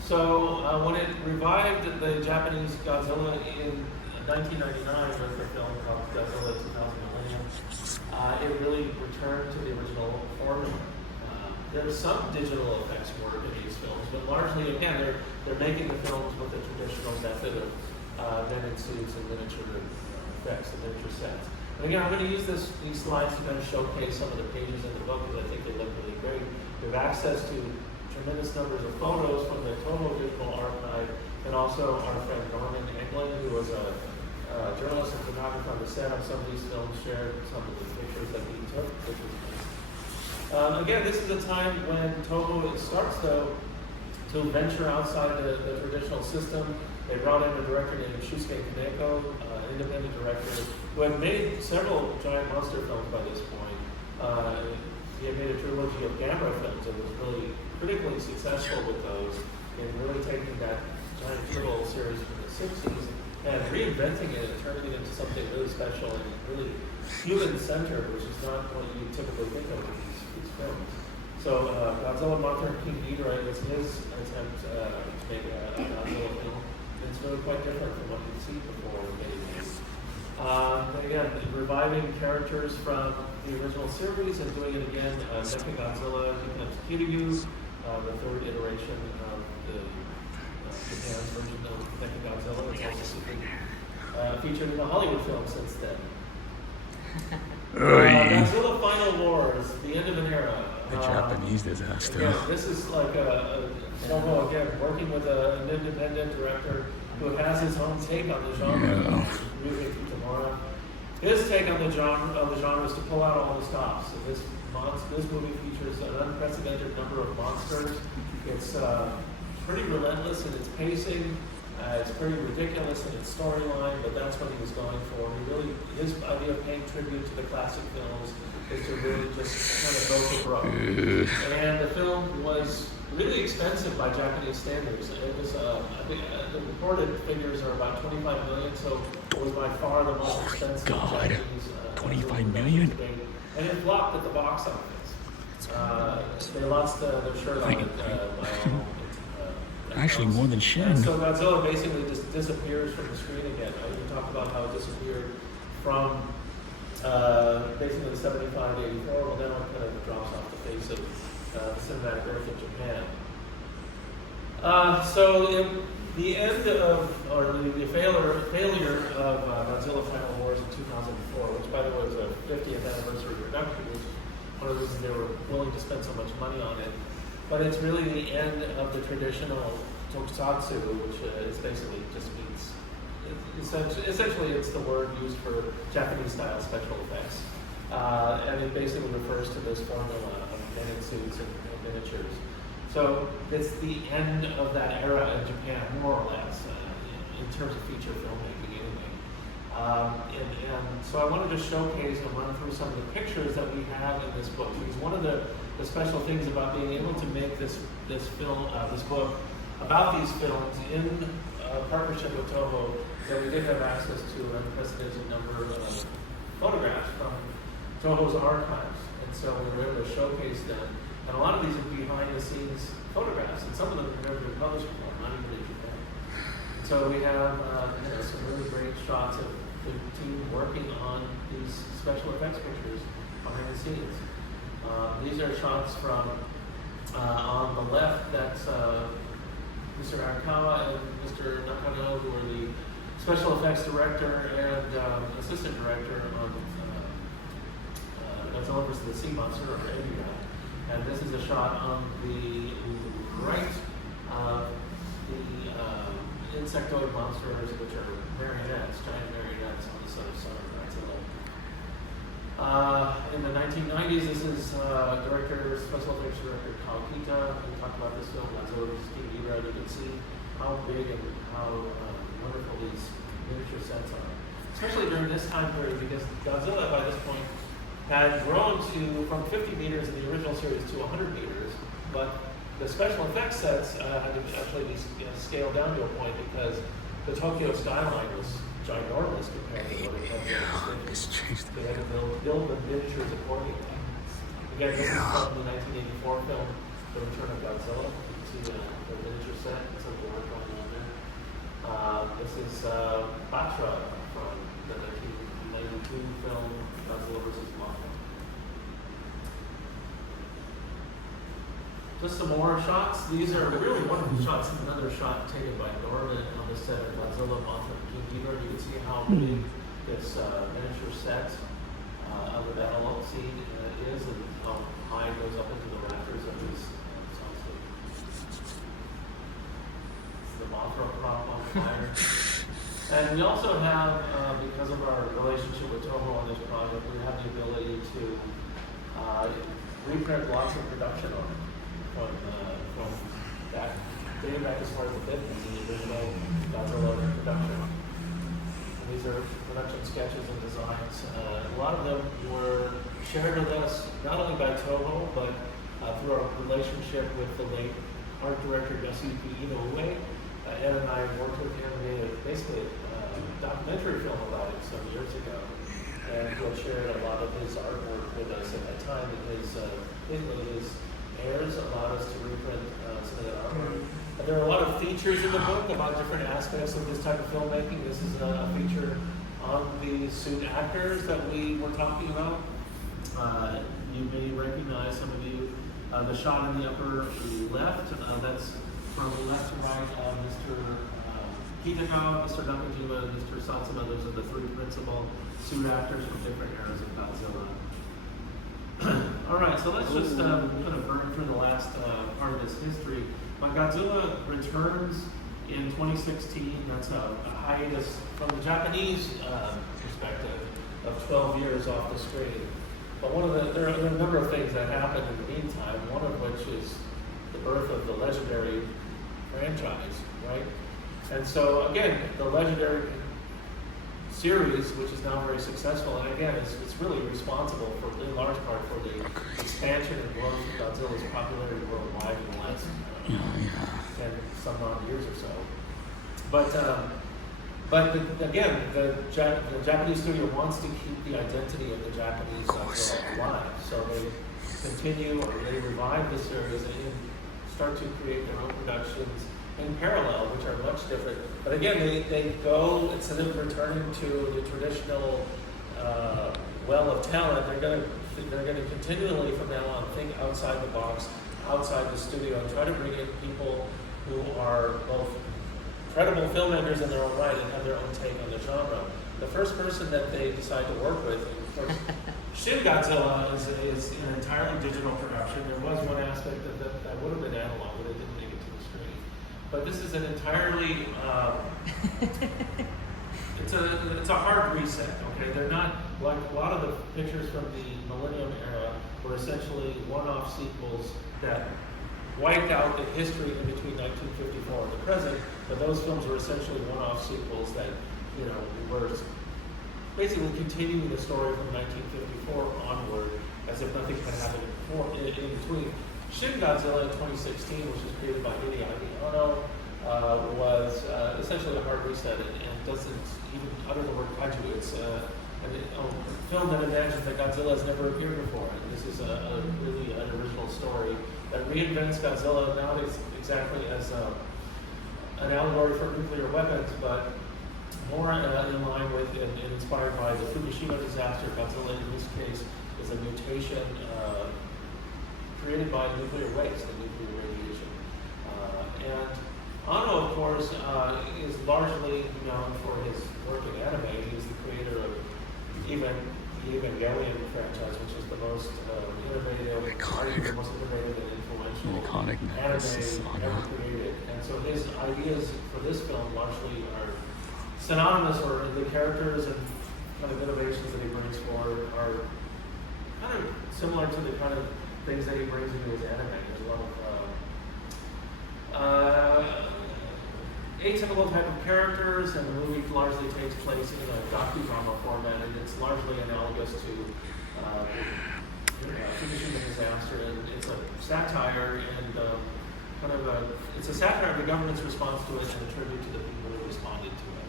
So when it revived the Japanese Godzilla in 1999 with the film called Godzilla 2000 Millennium, it really returned to the original formula. There's some digital effects work in these films, but largely, again, they're making the films with the traditional method of venom suits and miniature effects and miniature sets. And again, I'm going to use these slides to kind of showcase some of the pages in the book because I think they look really great. We have access to tremendous numbers of photos from the Toho Digital Archive, and also our friend Norman Englund, who was a journalist and photographer on the set of some of these films, shared some of the pictures that he took, which was nice. Again, this is a time when Toho starts, though, to venture outside the traditional system. They brought in a director named Shusuke Kaneko, an independent director, who had made several giant monster films by this point. He had made a trilogy of Gamera films and was really critically successful with those in really taking that giant turtle series from the 60s and reinventing it and turning it into something really special and really human-centered, which is not what you typically think of with these films. So Godzilla Monster King Ghidorah was his attempt to make a Godzilla film. It's really quite different from what you've seen before with many things. Again, reviving characters from the original series and doing it again. Mechagodzilla becomes Kiryu, the third iteration of Japan's version of Mechagodzilla. It's also been featured in a Hollywood film since then. Godzilla Final Wars, the end of an era. The Japanese disaster. Again, this is like Toho again working with an independent director who has his own take on the genre. Ryuhei Kitamura. His take on the genre is to pull out all the stops. So this movie features an unprecedented number of monsters. It's pretty relentless in its pacing. It's pretty ridiculous in its storyline, but that's what he was going for. His idea of paying tribute to the classic films is to really just kind of go for broke. And the film was really expensive by Japanese standards. It was, the reported figures are about 25 million, so it was by far the most expensive Japanese. 25 million? And it flopped at the box office. They lost their shirt on it by all. Actually, more than Shin. And so Godzilla basically just disappears from the screen again. We talked about how it disappeared from basically 75 to 84. Well, now it kind of drops off the face of cinematic earth of Japan. So the end of, or the failure of Godzilla Final Wars in 2004, which by the way was a 50th anniversary production, was one of the reasons they were willing to spend so much money on it. But it's really the end of the traditional tokusatsu, which is basically just means essentially it's the word used for Japanese-style special effects. And it basically refers to this formula of men in suits and miniatures. So it's the end of that era in Japan, more or less, in terms of feature filmmaking anyway. And so I wanted to showcase and run through some of the pictures that we have in this book. Because one of the special things about being able to make this book about these films in partnership with Toho, that we did have access to an unprecedented number of photographs from Toho's archives. And so we were able to showcase them. And a lot of these are behind the scenes photographs, and some of them have never been published before, not even in Japan. So we have some really great shots of the team working on these special effects pictures behind the scenes. These are shots from, on the left, that's Mr. Arakawa and Mr. Nakano, who are the special effects director and assistant director on Godzilla vs. the Sea Monster, or Ebiga. And this is a shot on the right of the insectoid monsters, which are marionettes, giant marionettes on the side of Godzilla. In the 1990s, this is special effects director Kawakita. We talked about this film, Godzilla vs. King Ghidorah. You can see how big and how wonderful these miniature sets are. Especially during this time period, because Godzilla by this point had grown from 50 meters in the original series to 100 meters, but the special effects sets had to actually be scaled down to a point because the Tokyo skyline was ginormous compared to what it had been. They had to build the miniatures accordingly. Again, this is from the 1984 film, The Return of Godzilla. You can see the miniature set and some of the work going on there. This is Batra from the 1992 film, Godzilla vs. Mothra. Just some more shots. These are really wonderful shots. Another shot taken by Norman on the set of Godzilla, Mothra, and King Ghidorah. You can see how big this miniature set of the battle scene is, and how high it goes up into the rafters of this soundstage. It's the Mothra prop on fire. And we also have, because of our relationship with Toho on this project, we have the ability to reprint lots of production art from back, dating back as far as the 50s in the original Godzilla production. And these are production sketches and designs. A lot of them were shared with us not only by Toho, but through our relationship with the late art director Yasuki Inoue. Ed and I worked with him and made basically a documentary film about it some years ago. And he had shared a lot of his artwork with us at that time, and his heirs allowed us to reprint some of that artwork. And there are a lot of features in the book about different aspects of this type of filmmaking. This is a feature on the suit actors that we were talking about. You may recognize, some of you, the shot in the upper left. That's from left to right, Mr. Kitagawa, Mr. Nakajima, and Mr. Satsuma. Those are the three principal suit actors from different eras of Godzilla. All right, so let's just kind of burn through the last part of this history. When Godzilla returns in 2016, that's a hiatus from the Japanese perspective of 12 years off the screen. But there are a number of things that happened in the meantime, one of which is the birth of the legendary franchise, right? And so again, the legendary series, which is now very successful, and again, it's really responsible for, in large part, for the expansion and growth of Godzilla's popularity worldwide in the last 10 some odd years or so. But again, the Japanese studio wants to keep the identity of the Japanese Godzilla alive, so they continue, or they revive the series and start to create their own productions in parallel, which are much different. But again, they go, instead of returning to the traditional well of talent, they're going to continually from now on think outside the box, outside the studio, and try to bring in people who are both credible filmmakers in their own right and have their own take on the genre. The first person that they decide to work with, of course, Shin Godzilla is an entirely digital production. There was one aspect of that would have been analog, but it didn't make it to the screen. But this is an entirely it's a hard reset. Okay, they're not like a lot of the pictures from the Millennium era were essentially one-off sequels that wiped out the history in between 1954 and the present. But those films were essentially one-off sequels that were basically continuing the story from 1954 onward, as if nothing had happened in between. Shin Godzilla in 2016, which was created by Hideaki Anno, was essentially a hard reset and doesn't even utter the word kaiju. It's a film that imagines that Godzilla has never appeared before. And this is a really an original story that reinvents Godzilla, not exactly as an allegory for nuclear weapons, but more in line with and inspired by the Fukushima disaster. Godzilla, in this case, is a mutation created by nuclear waste and nuclear radiation. And Anno, of course, is largely known for his work in anime. He's the creator of the Evangelion franchise, which is the most innovative, Iconic. the most innovative and influential Iconic nemesis, anime ever created. And so his ideas for this film largely are synonymous, or the characters and kind of innovations that he brings forward are kind of similar to the kind of things that he brings into his anime. There's a lot of atypical type of characters, and the movie largely takes place in a docudrama format, and it's largely analogous to Fukushima disaster. And it's a satire and it's a satire of the government's response to it and a tribute to the people who responded to it,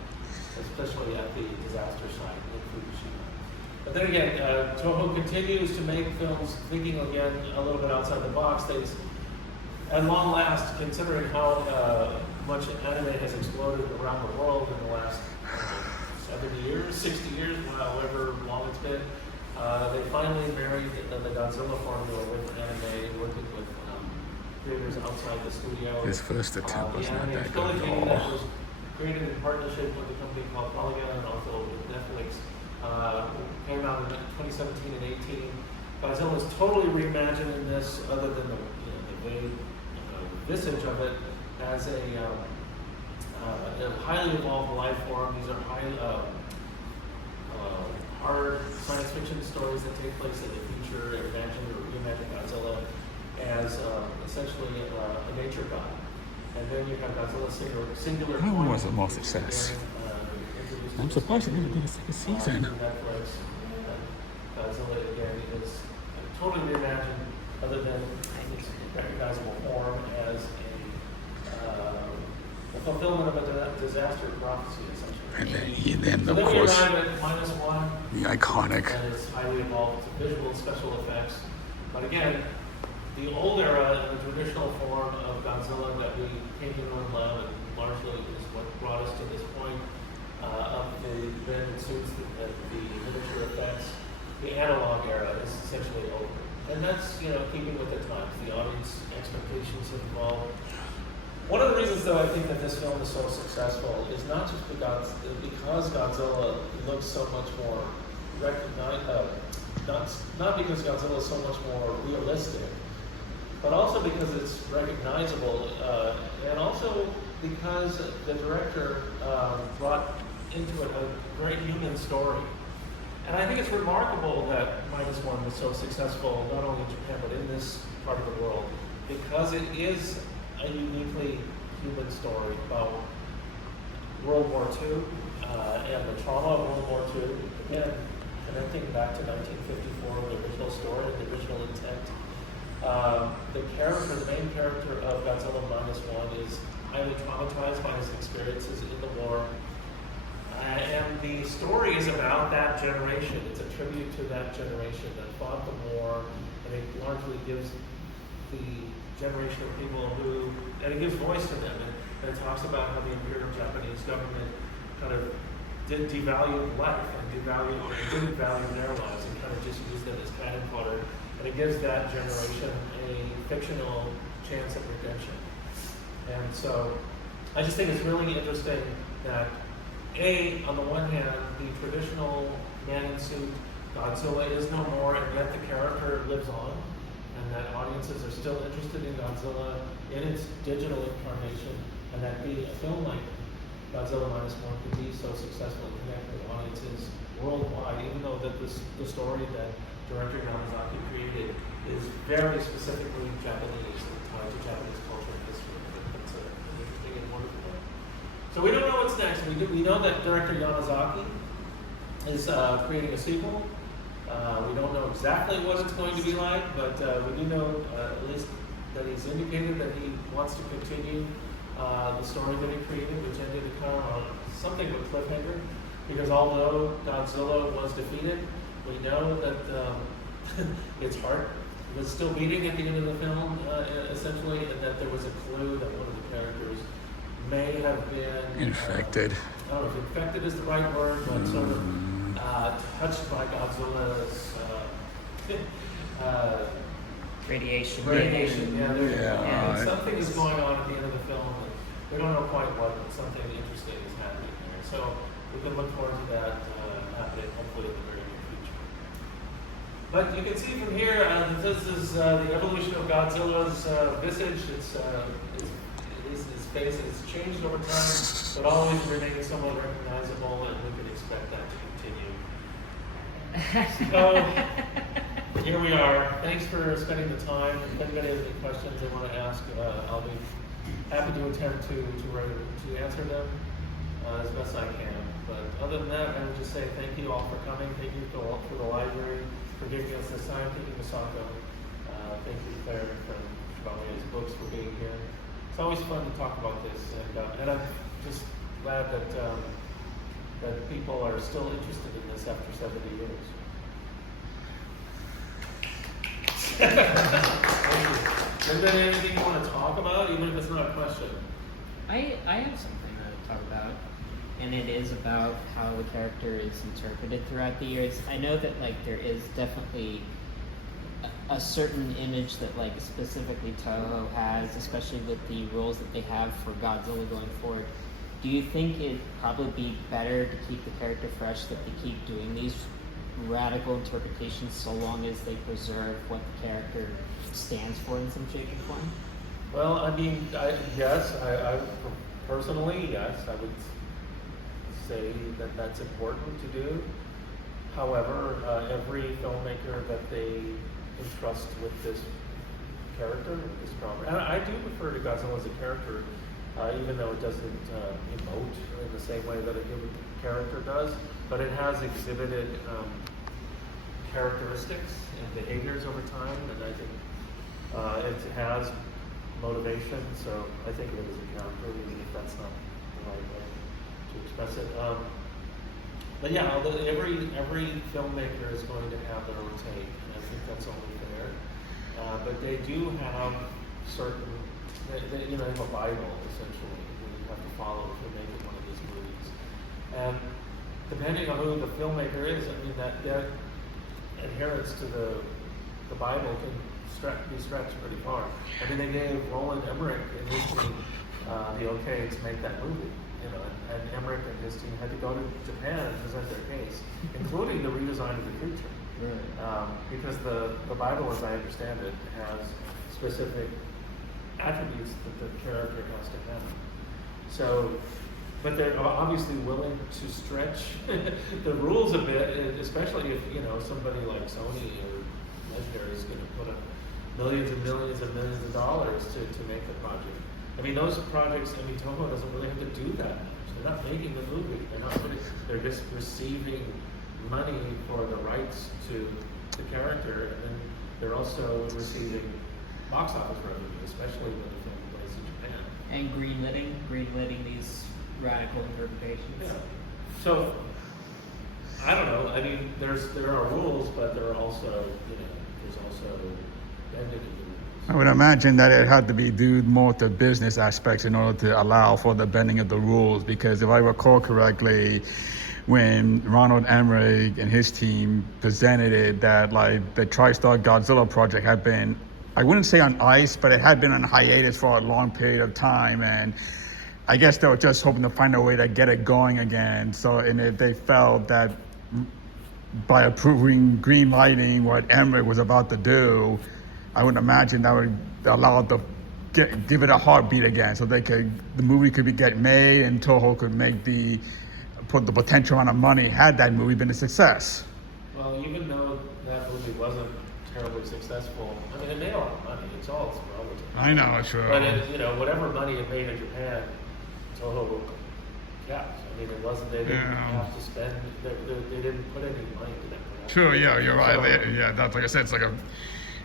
especially at the disaster site in Fukushima. But then again, Toho continues to make films thinking again a little bit outside the box. At long last, considering how much anime has exploded around the world in the last 70 years, 60 years, however long it's been, they finally married the Godzilla formula with anime, working with creators outside the studio. His first attempt was not that good trilogy at that all. was created in partnership with a company called Polygon and also with Netflix. Came out in 2017 and 18. Godzilla is totally reimagined in this, other than the vague visage of it, as a highly evolved life form. These are hard science fiction stories that take place in the future. Reimagine Godzilla as essentially a nature god. And then you have Godzilla singular. That one was a more success. I'm surprised they never did a second season. Netflix. Godzilla again is totally reimagined, other than its recognizable form as a fulfillment of a disaster prophecy, essentially. And then So of then we course, arrive at -1. the iconic. And it's highly evolved visual and special effects. But again, the old era and the traditional form of Godzilla that we came to know and love, and largely is what brought us to this point of the branded suits, the miniature effects. The analog era is essentially over. And that's, keeping with the times. The audience expectations have evolved. One of the reasons, though, I think that this film is so successful is not just because Godzilla looks so much more not because Godzilla is so much more realistic, but also because it's recognizable, and also because the director brought into it a very human story. And I think it's remarkable that -1 was so successful, not only in Japan, but in this part of the world, because it is a uniquely human story about World War II and the trauma of World War II. Again, connecting back to 1954, the original story, the original intent. The main character of Godzilla -1 is highly traumatized by his experiences in the war. And the story is about that generation. It's a tribute to that generation that fought the war, and it largely gives the generation of people and it gives voice to them. And it talks about how the Imperial Japanese government kind of devalued life and didn't value their lives and kind of just used them as cannon fodder. And it gives that generation a fictional chance at redemption. And so I just think it's really interesting that on the one hand, the traditional man in suit Godzilla is no more, and yet the character lives on, and that audiences are still interested in Godzilla in its digital incarnation, and that a film like Godzilla Minus One could be so successful and connect with audiences worldwide, even though the story that director Yamazaki created is very specifically Japanese and tied to Japanese culture and history. It's an interesting and wonderful thing. So we don't know what's next. We know that director Yamazaki is creating a sequel. We don't know exactly what it's going to be like, but we do know at least that he's indicated that he wants to continue the story that he created, which ended kind of on something of a cliffhanger. Because although Godzilla was defeated, we know that its heart was still beating at the end of the film, essentially, and that there was a clue that one of the characters may have been Infected. I don't know if infected is the right word, but sort of touched by Godzilla's Radiation. And something is going on at the end of the film. And we don't know quite what, but something interesting is happening there. So we can look forward to that happening hopefully in the very near future. But you can see from here, this is the evolution of Godzilla's visage. His face has changed over time, but always remaining somewhat recognizable, and we can expect that to continue. So here we are. Thanks for spending the time. If anybody has any questions they want to ask, I'll be happy to attempt to answer them as best I can. But other than that, I would just say thank you all for coming. Thank you for the library for giving us this time. Thank you, Misako. Thank you, Claire, from Chibawaya's books for being here. It's always fun to talk about this, and I'm just glad that that people are still interested in this after 70 years. Thank you. Is there anything you want to talk about, even if it's not a question? I have something to talk about, and it is about how the character is interpreted throughout the years. I know that there is definitely a certain image that specifically Toho has, especially with the roles that they have for Godzilla going forward. Do you think it'd probably be better to keep the character fresh, that they keep doing these radical interpretations so long as they preserve what the character stands for in some shape or form? Well, I mean, yes, personally, yes, I would say that that's important to do. However, every filmmaker that they entrust with this character, with this property, and I do refer to Godzilla as a character, even though it doesn't emote in the same way that a human character does, but it has exhibited characteristics and behaviors over time, and I think it has motivation, so I think of it as a character, even if that's not the right way to express it. But yeah, every filmmaker is going to have their own take, and I think that's only fair. But they do have certain, they have a Bible, essentially, that you have to follow if you're making one of these movies. And depending on who the filmmaker is, I mean, that adherence to the Bible can be stretched pretty far. I mean, they gave Roland Emmerich and his team the okay to make that movie, and Emmerich and his team had to go to Japan and present their case, including the redesign of the creature. Right. Because the Bible, as I understand it, has specific attributes that the character has to have. So, but they're obviously willing to stretch the rules a bit, especially if somebody like Sony or Legendary is going to put up millions and millions and millions of dollars to make the project. I mean, those projects, Toho doesn't really have to do that much. They're not making the movie. They're just receiving money for the rights to the character, and then they're also receiving box office revenue, especially when the film plays in Japan. And greenlighting these radical interpretations. Yeah. So I don't know. I mean, there are rules, but there are also there's also bending of the rules. I would imagine that it had to be due more to business aspects in order to allow for the bending of the rules, because if I recall correctly, when Ronald Emmerich and his team presented it, that the TriStar Godzilla project had been, I wouldn't say on ice, but it had been on hiatus for a long period of time, and I guess they were just hoping to find a way to get it going again. So, and if they felt that by approving green lighting what Emmerich was about to do, I would imagine that would allow the give it a heartbeat again, so the movie could get made, and Toho could put the potential amount of money had that movie been a success. Well, even though that movie wasn't terribly successful, I mean, it made a lot of money. It's all relative. I know, sure. But whatever money it made in Japan, Toho kept. I mean, it wasn't. They didn't have to spend. They didn't put any money into that production. Sure, yeah, you're right. That's like I said, it's like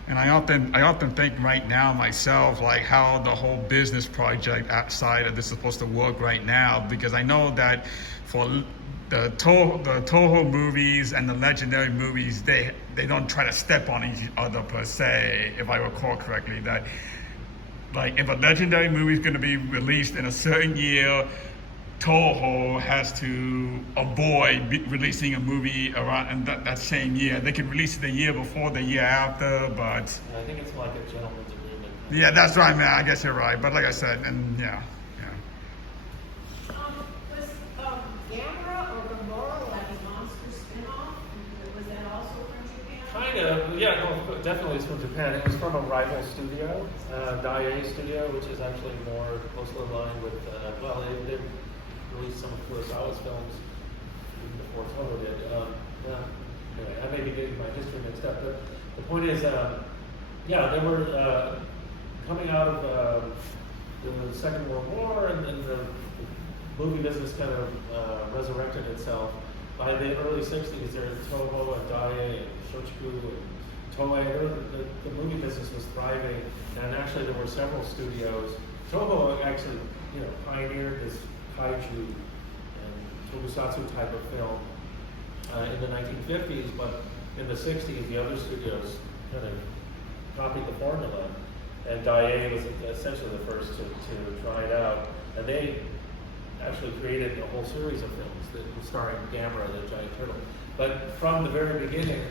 and I often think right now myself, like how the whole business project outside of this is supposed to work right now, because I know that for the Toho movies and the legendary movies, they don't try to step on each other per se, if I recall correctly. That like if a legendary movie is going to be released in a certain year, Toho has to avoid releasing a movie around that same year. They can release it the year before, the year after, but I think it's like a gentleman's agreement. Yeah, that's right, man. I guess you're right. But like I said, and yeah. Was Gamera or Gamora like a monster spin-off? Was that also from Japan? Kind of, yeah, no, definitely it's from Japan. It was from a rival studio, Daiei Studio, which is actually more closely aligned with, they released some of Kurosawa's films even before Toho did. Anyway, I may be getting my history mixed up, but the point is, they were coming out of the Second World War, and then the movie business kind of resurrected itself. By the early 60s, there were Toho and Daiei and Shochiku and Toei. The movie business was thriving, and actually there were several studios. Toho actually, pioneered this kaiju and tokusatsu type of film in the 1950s, but in the 60s, the other studios kind of copied the formula, and Daiei was essentially the first to try it out, and they actually created a whole series of films that were starring Gamera, the giant turtle. But from the very beginning,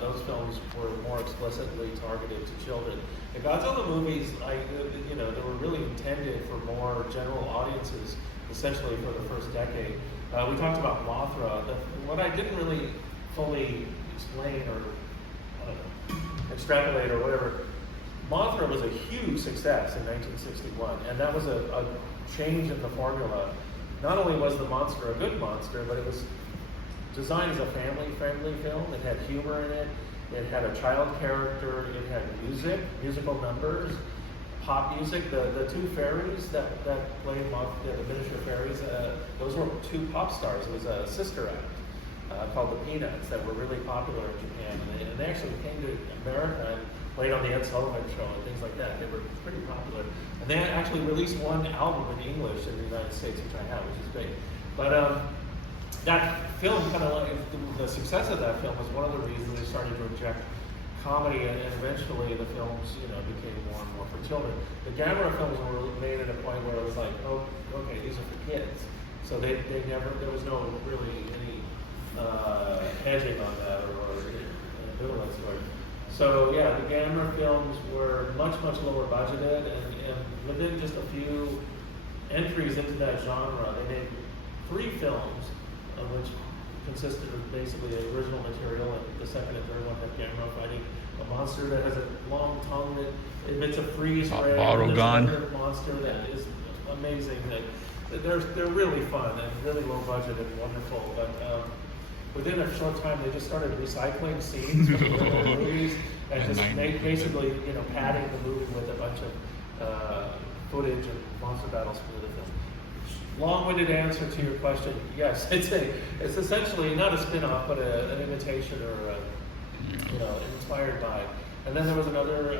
those films were more explicitly targeted to children. The Godzilla movies, they were really intended for more general audiences, essentially for the first decade. We talked about Mothra. What I didn't really fully explain or extrapolate or whatever, Mothra was a huge success in 1961, and that was a change in the formula. Not only was the monster a good monster, but it was designed as a family-friendly film. It had humor in it. It had a child character. It had musical numbers, pop music. The two fairies that played the miniature fairies, those were two pop stars. It was a sister act called the Peanuts that were really popular in Japan, and they actually came to America and played on the Ed Sullivan Show and things like that. They were pretty popular. And they actually released one album in English in the United States, which I have, which is great. But that film, the success of that film was one of the reasons they started to inject comedy, and eventually the films, became more and more for children. The Gamera films were made at a point where it was like, oh, okay, these are for kids. So there was no really any hedging on that or ambivalence to it. So yeah, the Gamera films were much lower budgeted, and within just a few entries into that genre, they made 3 films, which consisted of basically the original material, and the second and third one had Gamera fighting a monster that has a long tongue that emits a freeze ray. Bottle gun. Another monster that is amazing. They're really fun and really low budget and wonderful, but within a short time, they just started recycling scenes from the earlier movies and just basically, padding the movie with a bunch of footage of monster battles from the film. Long-winded answer to your question: yes, it's essentially not a spin-off, but an imitation or inspired by. And then there was another.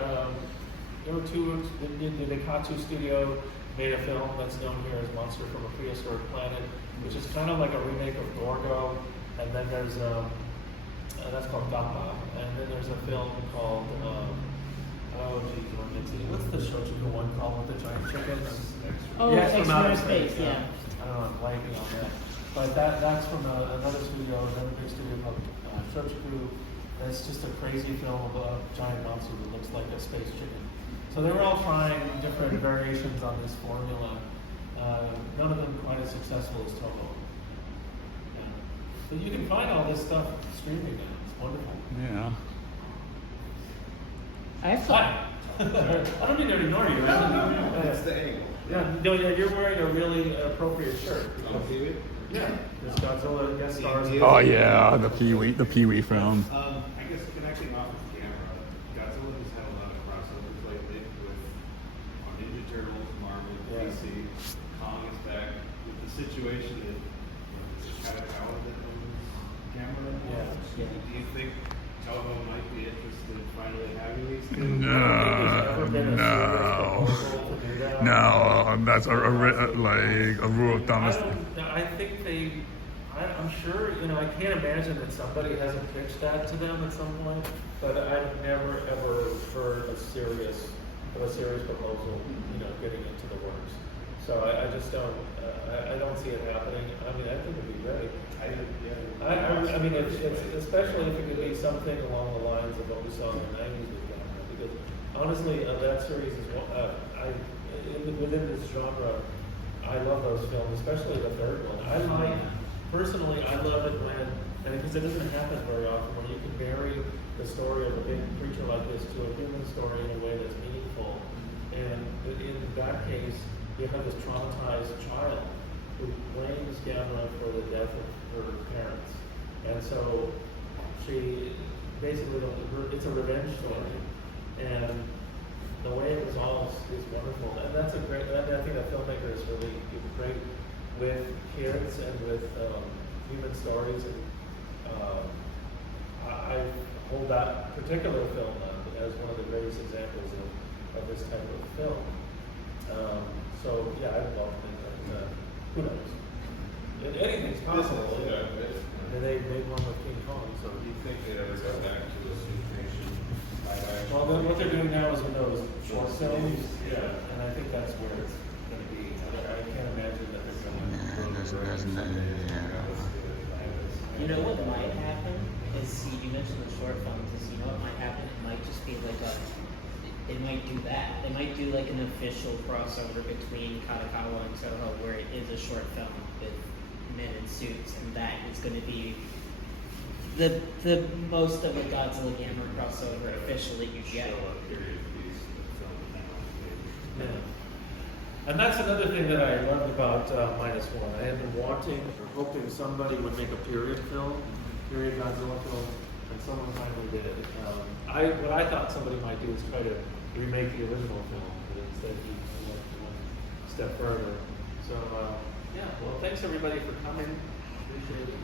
There were 2. The Nikatsu Studio made a film that's known here as Monster from a Prehistoric Planet, which is kind of like a remake of Gorgo. And then there's that's called Gappa. And then there's a film called what's the Shochiku one called with the giant chickens? Oh, Yes, from Outer Space, Space, yeah. I don't know, I'm blanking on that. But that's from another big studio called Shochiku. And it's just a crazy film of a giant monster that looks like a space chicken. So they were all trying different variations on this formula. None of them quite as successful as Toho. But you can find all this stuff streaming now. It's wonderful. Yeah. I have I don't mean to ignore you. No, it's the angle. Yeah, no, yeah, you're wearing a really appropriate shirt. Oh, see it? Yeah, it's Godzilla guest stars. Oh yeah, the Pee Wee film. I guess connecting off of the camera, Godzilla has had a lot of crossovers lately with Ninja Turtles, Marvel, Yeah. DC. Kong is back with the situation that Katakawa that owns camera. Yeah. Do you think Toho might be interested in finally having these two? No, that's like a rule of thumb. I think I'm sure, I can't imagine that somebody hasn't pitched that to them at some point, but I've never ever heard a serious proposal, getting into the works. So I just don't, I don't see it happening. I mean, I think it'd be great. I mean, especially if it could be something along the lines of what we saw in the 90s with Gamma, because honestly, that series is, within this genre, I love those films, especially the third one. Personally, I love it because it doesn't happen very often, where you can marry the story of a big creature like this to a human story in a way that's meaningful. And in that case, you have this traumatized child who blames Gamma for the death of her parents. And so she basically, it's a revenge story. And the way it resolves is wonderful. And I think that filmmaker is really great with kids and with human stories. And I hold that particular film as one of the greatest examples of this type of film. So yeah, I would love to think that. Who knows? Anything's possible. And they made one with King Kong. So Do you think they'd ever go back to a situation? well, what they're doing now is with those short films. Yeah, and I think that's where it's going to be. I can't imagine that they're going. You know what might happen is, you mentioned the short films, you know what might happen? It might just be like they might do that. They might do like an official crossover between Katakawa and Toho where it is a short film with men in suits, and that is going to be the most of a Godzilla Gamma crossover officially you get. Yeah. And that's another thing that I loved about -1. I had been wanting or hoping somebody would make a period Godzilla film, and someone finally did. What I thought somebody might do is try to remake the original film, but instead he went one step further. So yeah, well, thanks everybody for coming. Appreciate it.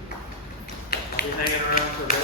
I'll be hanging around for a bit.